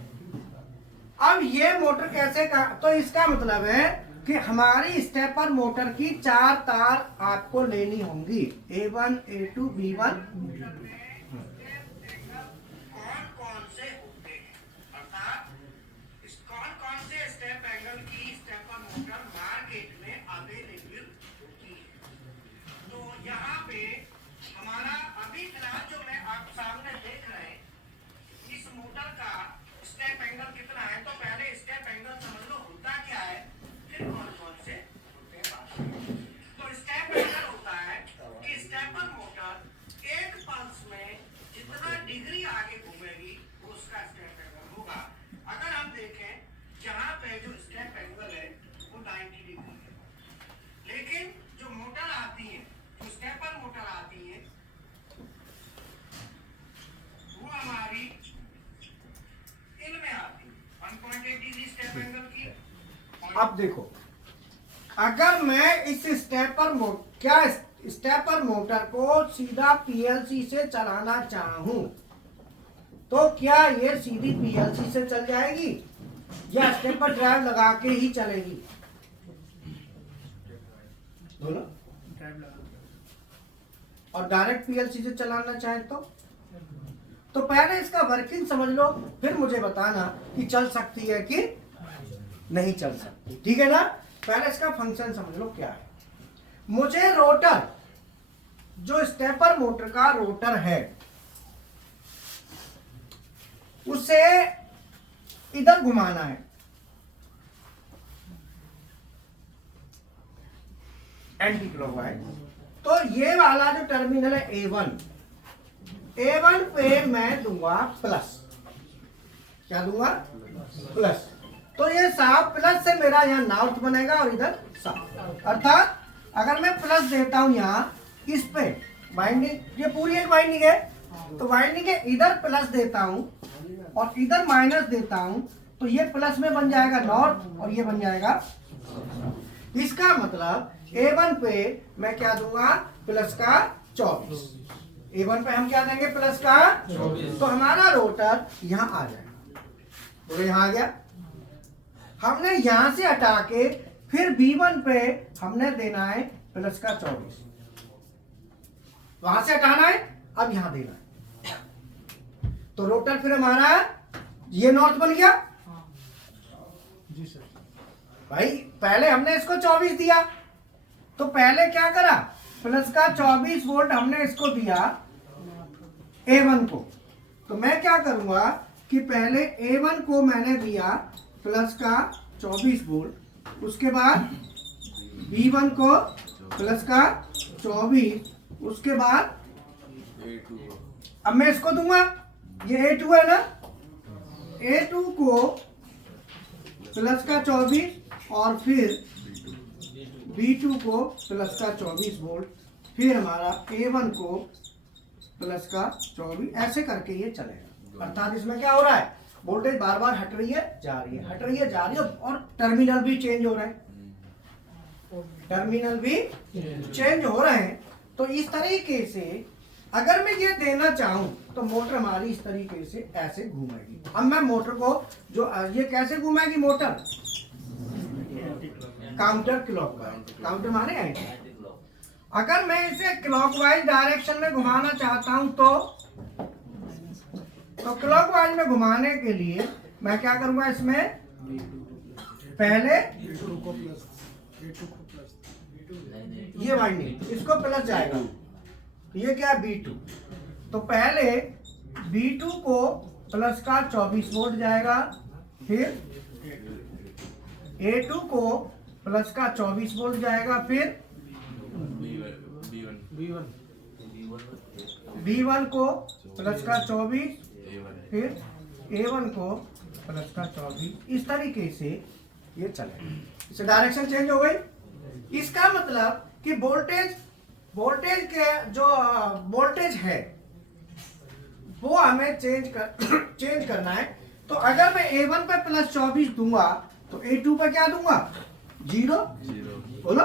अब ये मोटर कैसे का, तो इसका मतलब है कि हमारी स्टेपर मोटर की 4 तार आपको लेनी होंगी, A1 A2 B1। कौन कौन से होते हैं, अर्थात कौन कौन से स्टेप एंगल की स्टेपर मोटर मार्केट में अवेलेबल होती है। तो यहाँ पे हमारा अभी फिलहाल जो मैं आप सामने देख रहे हैं, इस मोटर का स्टेप एंगल कितना है, तो पहले स्टेप एंगल समझ लो होता क्या है, फिर कौन कौन से होते हैं बात करें। तो स्टेप एंगल होता है कि स्टेपर मोटर एक पल्स में जितना डिग्री आगे घूमेगी वो उसका स्टेप एंगल होगा। अगर हम देखें जहाँ पे जो स्टेप एंगल है वो 90 डिग्री है, लेकिन जो मोटर आती है, जो स्टेपर मोटर आती है, वो हमारी इनमें आती है 1.8 डिग्री स्टेप एंगल की। अब देखो, अगर मैं इस स्टेपर मोटर को सीधा पीएलसी से चलाना चाहूं तो क्या ये सीधी पीएलसी से चल जाएगी या स्टेपर ड्राइव लगा के ही चलेगी? बोलो। ड्राइव लगा और डायरेक्ट पीएलसी से चलाना चाहे तो पहले इसका वर्किंग समझ लो, फिर मुझे बताना कि चल सकती है कि नहीं चल सकती, ठीक है ना। पहले इसका फंक्शन समझ लो क्या है। मुझे रोटर, जो स्टेपर मोटर का रोटर है, उसे इधर घुमाना है, एंटी क्लॉकवाइज। तो ये वाला जो टर्मिनल है A1 पे मैं दूंगा प्लस। क्या दूंगा? प्लस। तो ये साफ प्लस से मेरा यहाँ नॉर्थ बनेगा और इधर साउथ। अर्थात अगर मैं प्लस देता हूँ यहाँ इस पे वाइंडिंग, ये पूरी एक वाइंडिंग है, तो वाइंडिंग के इधर प्लस देता हूँ और इधर माइनस देता हूँ, तो ये प्लस में बन जाएगा नॉर्थ और ये बन जाएगा। इसका मतलब A1 पे मैं क्या दूंगा? प्लस का 24। A1 पे हम क्या देंगे? प्लस का 24। तो हमारा रोटर यहाँ आ जाएगा। तो यहाँ आ गया। हमने यहां से हटा के फिर B1 पे हमने देना है प्लस का 24। वहां से हटाना है, अब यहां देना है। तो रोटर फिर हमारा ये नॉर्थ बन गया। जी सर। भाई पहले हमने इसको 24 दिया, तो पहले क्या करा? प्लस का 24 वोल्ट हमने इसको दिया A1 को। तो मैं क्या करूंगा कि पहले A1 को मैंने दिया प्लस का 24 वोल्ट, उसके बाद B1 को प्लस का 24, उसके बाद अब मैं इसको दूंगा, ये A2 है ना, A2 को प्लस का 24 और फिर B2 को प्लस का 24 वोल्ट, फिर हमारा A1 को प्लस का 24, ऐसे करके ये चलेगा। अर्थात इसमें क्या हो रहा है? वोल्टेज बार बार हट रही है जा रही है, हट रही है जा रही है, और टर्मिनल भी चेंज हो रहे हैं, टर्मिनल भी चेंज हो रहे हैं। तो इस तरीके से अगर मैं ये देना चाहूं तो मोटर हमारी इस तरीके से ऐसे घूमेगी। अब मैं मोटर को जो ये कैसे घूमेगी मोटर? Counter clockwise. काउंटर माने एंटी। अगर मैं इसे क्लॉकवाइज डायरेक्शन में घुमाना चाहता हूं तो क्लॉकवाइज में घुमाने के लिए मैं क्या करूंगा? इसमें पहले ये वाइंडिंग, इसको प्लस जाएगा, ये क्या है? B2। तो पहले B2 को प्लस का 24 वोल्ट जाएगा, फिर A2 को प्लस का 24 वोल्ट जाएगा, फिर B1 को प्लस का 24, फिर A1 को प्लस का 24। इस तरीके से ये चलेगा। इससे डायरेक्शन चेंज हो गई। इसका मतलब कि वोल्टेज के जो वोल्टेज है वो हमें चेंज करना है। तो अगर मैं A1 पे प्लस 24 दूंगा तो A2 पे क्या दूंगा? 0। बोलो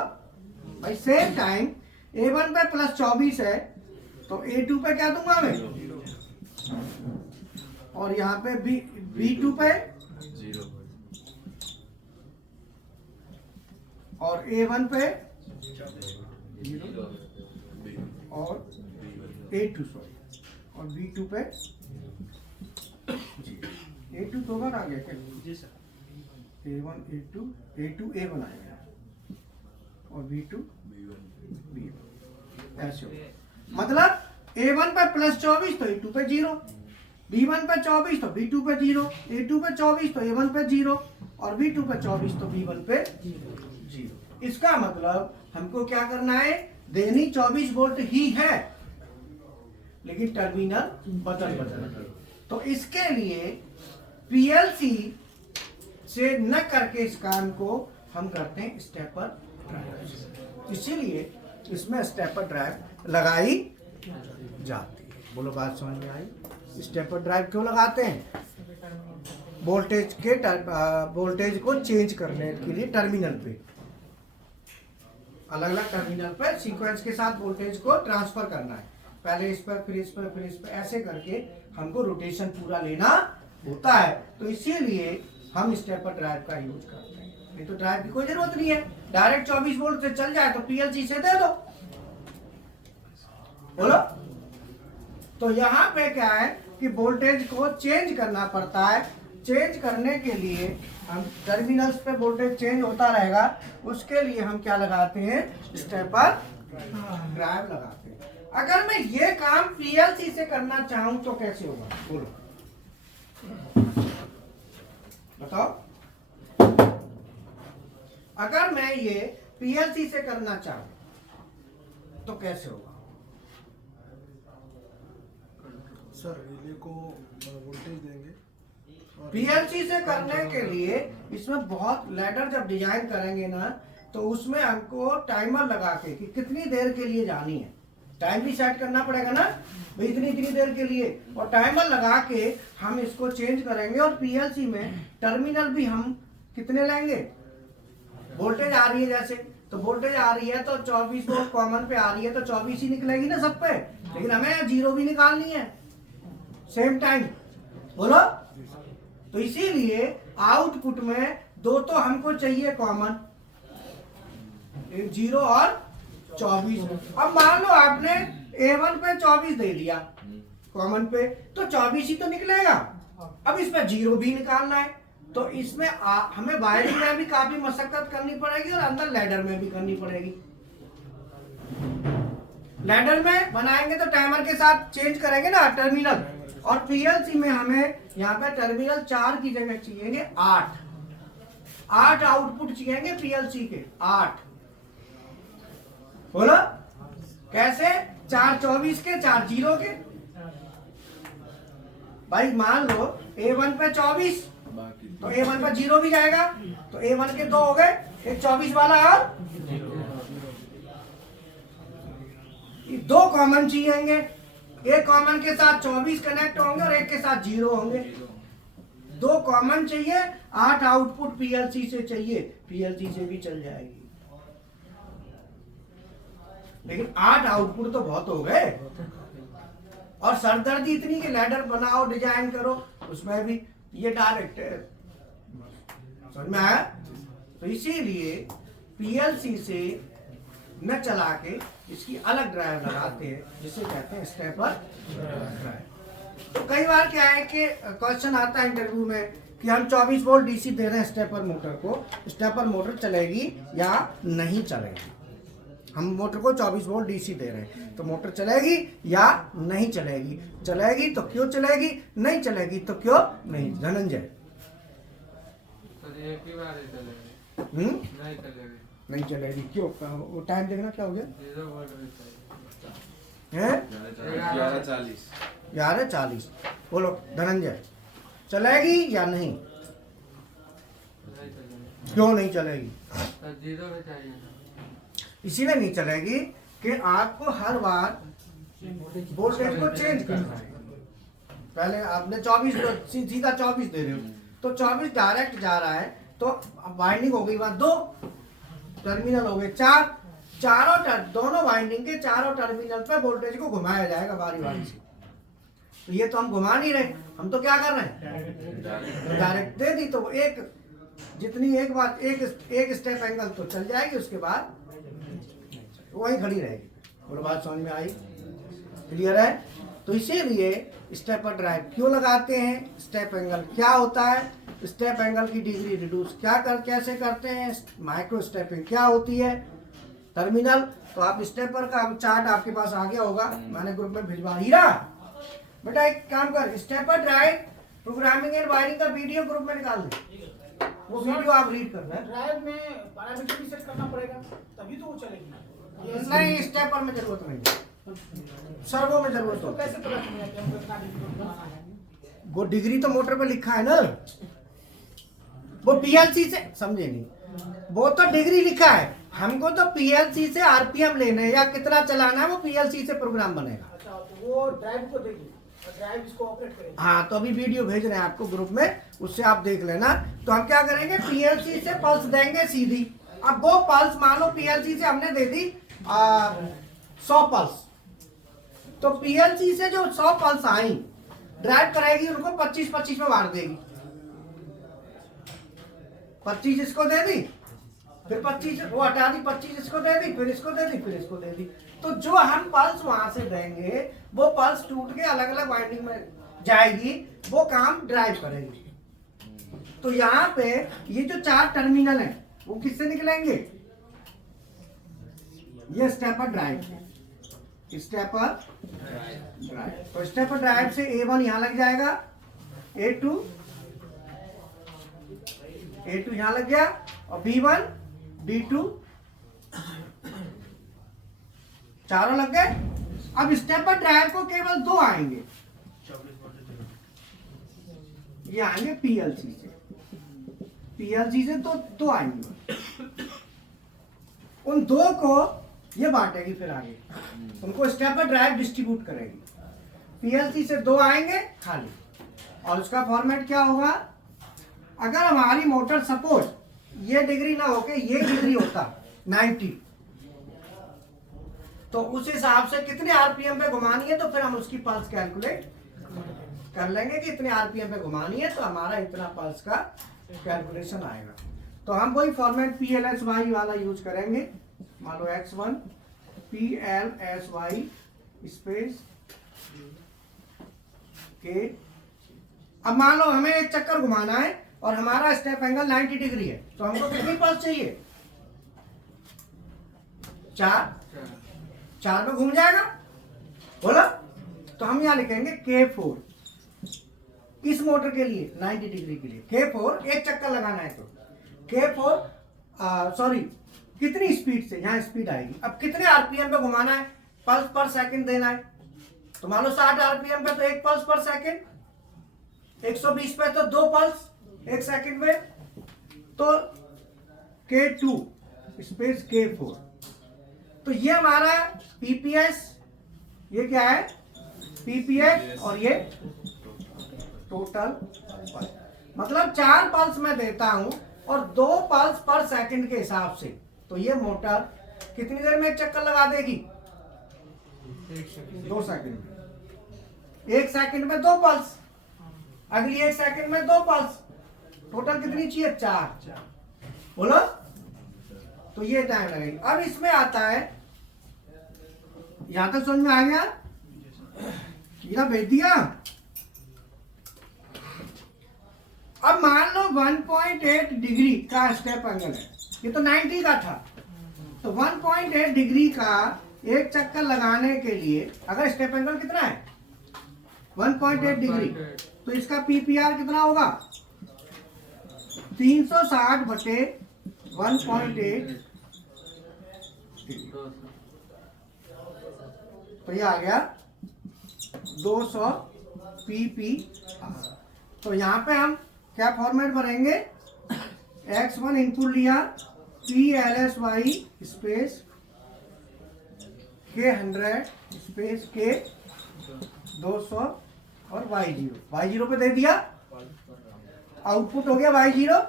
भाई। सेम टाइम A1 पे प्लस 24 है तो A2 पे क्या दूंगा मैं? और यहाँ पे B2 पे और A1 पे बी और A2 सॉरी और B2 पे जी A2 तो बार आ गया क्या? जी sir. A1 A2 A2 A1 आएगा और B2 बी B1 ऐसे हो। मतलब A1 पे +24 तो A2 पे 0, B1 पे 24 तो B2 पे 0, A2 पे 24 तो A1 पे 0 और B2 पे 24 तो B1 पे 0। इसका मतलब हमको क्या करना है, देनी 24 वोल्ट ही है लेकिन टर्मिनल बदल के। तो इसके लिए पीएलसी से न करके इस काम को हम करते हैं स्टेपर ड्राइव, इसीलिए इसमें स्टेपर ड्राइव लगाई जाती है। बोलो बात समझ में आई? स्टेपर ड्राइव क्यों लगाते हैं? वोल्टेज को चेंज करने के लिए टर्मिनल पे, अलग अलग टर्मिनल पे सीक्वेंस के साथ वोल्टेज को ट्रांसफर करना है, पहले इस पर फिर इस पर फिर इस पर, ऐसे करके हमको रोटेशन पूरा लेना होता है। तो इसीलिए हम स्टेपर ड्राइव का यूज करते हैं, नहीं तो ड्राइव की कोई जरूरत नहीं है, डायरेक्ट 24 वोल्ट से चल जाए तो पीएलसी से दे दो। बोलो। तो यहाँ पे क्या है कि वोल्टेज को चेंज करना पड़ता है, चेंज करने के लिए हम टर्मिनल्स पे वोल्टेज चेंज होता रहेगा, उसके लिए हम क्या लगाते हैं, स्टेपर ड्राइव लगाते हैं। अगर मैं ये काम पीएलसी से करना चाहूं तो कैसे होगा? बोलो बताओ। अगर मैं ये पीएलसी से करना चाहूं तो कैसे होगा? सर रिले को वोल्टेज देंगे और पीएलसी से करने के लिए इसमें बहुत लैडर जब डिजाइन करेंगे ना तो उसमें हमको टाइमर लगा के कि कितनी देर के लिए जानी है, टाइम भी सेट करना पड़ेगा ना भाई, इतनी देर के लिए, और टाइमर लगा के हम इसको चेंज करेंगे। और पीएलसी में टर्मिनल भी हम कितने लेंगे, वोल्टेज आ रही है जैसे, तो वोल्टेज आ रही है तो 24 वोल्ट कॉमन पे आ रही है तो 24 ही निकलेगी ना सब पे, लेकिन हमें 0 भी निकालनी है सेम टाइम। बोलो। तो इसीलिए आउटपुट में दो तो हमको चाहिए कॉमन, 0 और 24। अब मान लो आपने A1 पे 24 दे दिया कॉमन पे, तो 24 ही तो निकलेगा। अब इस पे 0 भी निकालना है, तो इसमें हमें वायरिंग में भी काफी मशक्कत करनी पड़ेगी और अंदर लैडर में भी करनी पड़ेगी। लैडर में बनाएंगे तो टाइमर के साथ चेंज करेंगे ना टर्मिनल, और पीएलसी में हमें यहाँ पे टर्मिनल 4 की जगह चाहिए 8 आउटपुट चाहिए पीएलसी के 8। बोलो कैसे? 4 24 के, 4 0 के। भाई मान लो A1 पे 24 बाकी तो A1 पे 0 भी जाएगा, तो A1 के 2 हो गए, एक 24 वाला और 2 कॉमन चाहिए, एक कॉमन के साथ 24 कनेक्ट होंगे और एक के साथ 0 होंगे। 2 कॉमन चाहिए, 8 आउटपुट पीएलसी से चाहिए, पीएलसी से भी चल जाएगी, लेकिन 8 आउटपुट तो बहुत हो गए। और सरदर्दी इतनी कि लैडर बनाओ डिजाइन करो, उसमें भी ये डायरेक्ट है, समझ में आया? तो इसीलिए पीएलसी से न चला के इसकी अलग ड्राइव लगाते हैं जिसे कहते हैं स्टेपर ड्राइव। तो कई बार क्या है कि क्वेश्चन आता है इंटरव्यू में कि हम 24 वोल्ट डीसी दे रहे हैं स्टेपर मोटर को, स्टेपर मोटर चलेगी या नहीं चलेगी? हम मोटर को 24 वोल्ट डीसी दे रहे हैं तो मोटर चलेगी या नहीं चलेगी? चलेगी तो क्यों चलेगी, नहीं चलेगी तो क्यों नहीं? धनंजय। सर एक ही बार ही चलेगी, नहीं चलेगी। नहीं चलेगी क्यों? वो टाइम देखना क्या हो गया 0 वोल्ट भी चाहिए। है? 11:40 11:40। बोलो धनंजय, चलेगी या नहीं? नहीं चलेगी। क्यों नहीं चलेगी? सर 0 भी चाहिए। इसीलिए नहीं चलेगी कि आपको हर बार वोल्टेज को चेंज करना है। पहले आपने 24 सीधा 24 दे रहे हो तो 24 डायरेक्ट जा रहा है, तो वाइंडिंग हो गई वहां 2, टर्मिनल हो गए 4, दोनों वाइंडिंग के चारों टर्मिनल पे वोल्टेज को घुमाया जाएगा बारी बारी से। तो ये तो हम घुमा नहीं रहे, हम तो क्या कर रहे हैं, डायरेक्ट दे दी। तो एक जितनी एक बार एक स्टेप एंगल तो चल जाएगी, उसके बाद वही खड़ी रहेगी। और बात समझ में आई? क्लियर है? तो इसीलिए स्टेपर ड्राइव क्यों लगाते हैं, स्टेप एंगल क्या होता है, स्टेप एंगल की डिग्री रिड्यूस कैसे करते हैं, माइक्रो स्टेपिंग क्या होती है, टर्मिनल। तो आप स्टेपर का चार्ट आपके पास आ गया होगा, मैंने ग्रुप में भिजवा हीरा बेटा। एक काम कर, stepper drive programming and wiring का वीडियो ग्रुप में निकाल दे, वो वीडियो आप रीड करना है। ड्राइव में पैरामीटर भी सेट करना पड़ेगा तभी तो वो चलेगी। नहीं, स्टेपर में जरूरत नहीं है, सर्वो में जरूरत तो होती है। कैसे पता चलेगा कि हमको इतना डिग्री बनाना है? वो डिग्री तो मोटर पे लिखा है ना, वो पीएलसी से समझे नहीं, वो तो डिग्री लिखा है, हमको तो पीएलसी से आरपीएम लेने हैं या कितना चलाना है, वो पीएलसी से प्रोग्राम बनेगा। अच्छा, तो वो ड्राइव को देगी और ड्राइव इसको ऑपरेट करेगी। हाँ, तो अभी वीडियो भेज रहे हैं आपको ग्रुप में, उससे आप देख लेना। तो हम क्या करेंगे, पीएलसी से पल्स देंगे सीधी। अब वो पल्स मान लो पीएलसी से हमने दे दी 100 पल्स, तो पीएलसी से जो 100 पल्स आई ड्राइव करेगी, उनको 25-25 में बांट देगी। 25 इसको दे दी, फिर 25 वो हटा दी, 25 इसको दे दी, फिर इसको दे दी, फिर इसको दे दी। तो जो हम पल्स वहां से देंगे वो पल्स टूट के अलग अलग वाइंडिंग में जाएगी, वो काम ड्राइव करेगी। तो यहाँ पे ये जो 4 टर्मिनल है वो किससे निकलेंगे, ये स्टेपर ड्राइव, स्टेपर ड्राइव। तो स्टेपर ड्राइव से A1 यहां लग जाएगा, A2 यहां लग गया, और B1 B2 चारों लग गए। अब स्टेपर ड्राइव को केवल 2 आएंगे, ये आएंगे पीएलसी से तो 2 आएंगे, उन 2 को ये बांटेगी, फिर आगे उनको स्टेपर ड्राइव डिस्ट्रीब्यूट करेगी। पीएलसी से 2 आएंगे खाली, और उसका फॉर्मेट क्या होगा, अगर हमारी मोटर सपोज ये डिग्री ना होके ये डिग्री होता 90, तो उस हिसाब से कितने आरपीएम पे घुमानी है, तो फिर हम उसकी पल्स कैलकुलेट कर लेंगे कि इतने आरपीएम पे घुमानी है, तो हमारा इतना पल्स का कैलकुलेशन आएगा। तो हम वही फॉर्मेट PLSY वाला यूज करेंगे। मान लो X1 PLSY स्पेस के। अब मान लो हमें एक चक्कर घुमाना है और हमारा स्टेप एंगल 90 डिग्री है, तो हमको कितनी पल्स चाहिए, 4 में घूम जाएगा, बोला। तो हम यहाँ लिखेंगे K4 इस मोटर के लिए 90 डिग्री के लिए, K4 एक चक्कर लगाना है, तो K4 सॉरी कितनी स्पीड से, यहाँ स्पीड आएगी। अब कितने आरपीएम पे घुमाना है, पल्स पर सेकंड देना है, तो मान लो 60 आरपीएम पे तो 1 पल्स पर सेकंड, 120 पे तो 2 पल्स 1 सेकंड में, तो K2 स्पेस K4। तो ये हमारा पीपीएस, ये क्या है पीपीएस, और ये टोटल, मतलब 4 पल्स मैं देता हूं और 2 पल्स पर सेकंड के हिसाब से। तो ये मोटर कितनी देर में एक चक्कर लगा देगी, 2 सेकंड में। 1 सेकंड में 2 पल्स, अगली 1 सेकंड में 2 पल्स, टोटल कितनी चाहिए, 4 बोलो। तो ये टाइम लगेगी। अब इसमें आता है, यहां तक समझ में आ गया, ये भेज दिया। अब मान लो 1.8 डिग्री का स्टेप एंगल है, ये तो 90 का था, तो 1.8 डिग्री का एक चक्कर लगाने के लिए अगर स्टेप एंगल कितना है 1.8 डिग्री, तो इसका पीपीआर कितना होगा 360 बटे 1.8, तो ये आ गया 200 पीपीआर। तो यहाँ पे हम क्या फॉर्मेट भरेंगे, X1 इनपुट लिया, PLSY space K100 space K200 और Y0 पे दे दिया, आउटपुट हो गया Y0।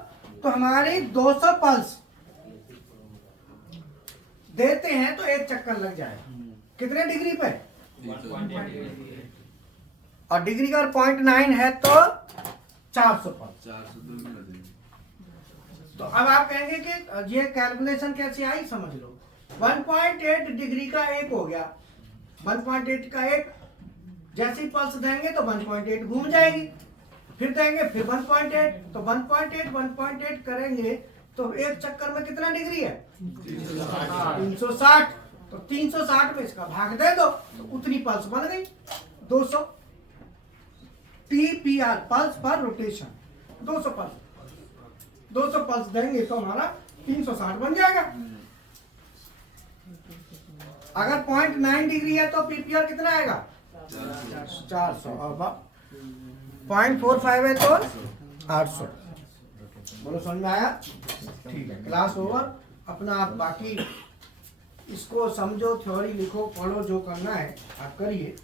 तो हमारे 200 पल्स देते हैं तो एक चक्कर लग जाए, कितने डिग्री पे, और डिग्री का 0.9 है तो 400 पल्स। 400 तो भी लगेंगे। तो अब आप कहेंगे कि ये कैलकुलेशन कैसे आई, समझ लो। 1.8 डिग्री का एक हो गया, 1.8 का एक, जैसे ही पल्स देंगे तो 1.8 घूम जाएगी, फिर देंगे फिर 1.8, तो 1.8 करेंगे तो एक चक्कर में कितना डिग्री है 360। तो 360 में इसका भाग दे दो तो उतनी पल्स बन गई 200 PPR, पल्स पर रोटेशन। 200 पल्स देंगे तो हमारा 360 बन जाएगा। अगर 0.9 डिग्री है तो PPR कितना आएगा 400, और 0.45 है तो 800। बोलो समझ में आया? ठीक है, क्लास ओवर। अपना आप बाकी इसको समझो, थ्योरी लिखो, पढ़ो, जो करना है आप करिए।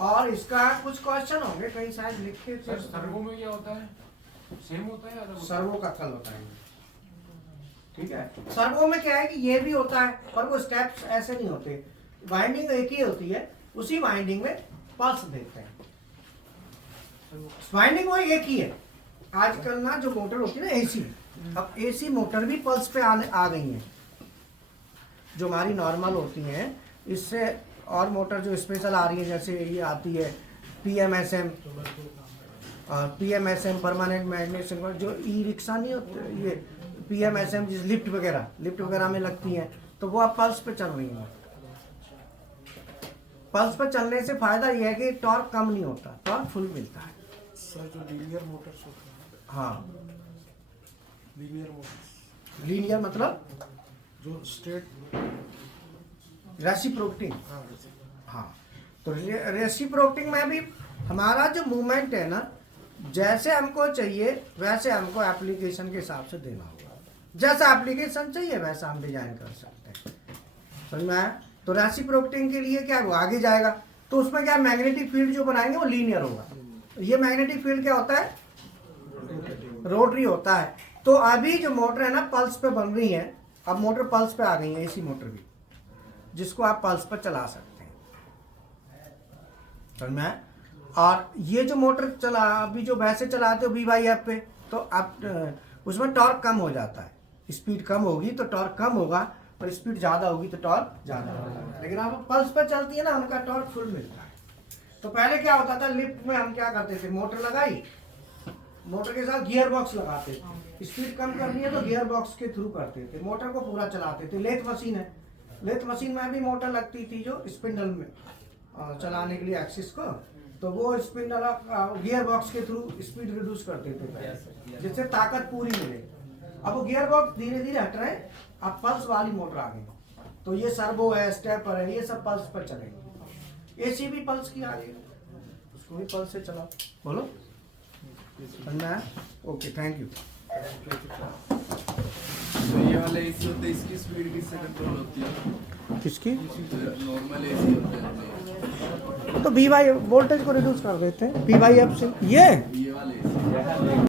और इसका कुछ क्वेश्चन होंगे कहीं शायद लिखे थे। सर्वो में क्या होता है, सेम होता है या अलग होता है? सर्वो का कल होता है, ठीक है। सर्वो में क्या है कि ये भी होता है पर वो स्टेप्स ऐसे नहीं होते, वाइंडिंग एक ही होती है, उसी वाइंडिंग में पल्स देते हैं। वाइंडिंग वो एक ही है। आजकल ना जो मोटर होती है ना एसी, अब एसी मोटर भी पल्स पे आ गई हैं, जो हमारी नॉर्मल होती हैं। इससे और मोटर जो स्पेशल आ रही है, जैसे ये आती है PMSM परमानेंट मैग्नेट, जो ई रिक्शा नहीं होते, ये PMSM जिस लिफ्ट वगैरह में लगती हैं, तो वो अब पल्स पे चल रही हैं। पल्स पे चलने से फायदा ये है कि टॉर्क कम नहीं होता, टॉर्क फुल मिलता है। सर जो लीनियर मोटर्स होते हैं, हाँ, लीनियर मोटर्स लीनियर मतलब जो स्ट्रेट, रेसिप्रोकेटिंग। हाँ वैसे। हाँ, तो रेसिप्रोकेटिंग में भी हमारा जो मूवमेंट है ना, जैसे हमको चाहिए वैसे हमको एप्लीकेशन के हिसाब से देना होगा। जैसा एप्लीकेशन चाहिए वैसा हम डिजाइन कर सकते हैं। समझ में आया? तो रेसिप्रोकेटिंग के लिए क्या वो आगे जाएगा, तो उसमें क्या मैग्नेटिक फील्ड जो बनाएंगे वो लीनियर होगा। ये मैग्नेटिक फील्ड क्या होता है, रोटरी होता है। तो अभी जो मोटर है ना पल्स पे बन रही है, अब मोटर पल्स पे आ गई है, एसी मोटर भी, जिसको आप पल्स पर चला सकते हैं। समझ में आया? और ये जो मोटर चला अभी जो भैंसे चलाते हो V/F पे, तो आप उसमें टॉर्क कम हो जाता है। स्पीड कम होगी तो टॉर्क कम होगा, और स्पीड ज़्यादा होगी तो टॉर्क ज़्यादा होगा। लेकिन आप पल्स पर चलती है ना, उनका टॉर्क फुल मिलता है। तो पहले क्या होता था, लिफ्ट में हम क्या करते थे, मोटर लगाई, मोटर के साथ गियर बॉक्स लगाते थे। स्पीड कम करनी है तो गियर बॉक्स के थ्रू करते थे, मोटर को पूरा चलाते थे। लेथ मशीन है, लेथ मशीन में भी मोटर लगती थी जो स्पिंडल में चलाने के लिए एक्सिस को, तो वो स्पिंडल गियर बॉक्स के थ्रू स्पीड रिड्यूस करते थे जिससे ताकत पूरी मिले। अब वो गियर बॉक्स धीरे धीरे हट रहे हैं, अब पल्स वाली मोटर आ गई। तो ये सर्वो है, स्टेपर है, ये सब पल्स पर चलेंगे। एसी भी पल्स की आ गई, उसको भी पल्स से चलाओ। बोलो समझ में आया? Okay, thank you. तो ये वाला एसी होता है, इसकी स्पीड किससे कंट्रोल होती है? किसकी? नॉर्मल एसी होता है तो V/F वोल्टेज को रिड्यूस कर देते हैं V/F से। ये वाला एसी।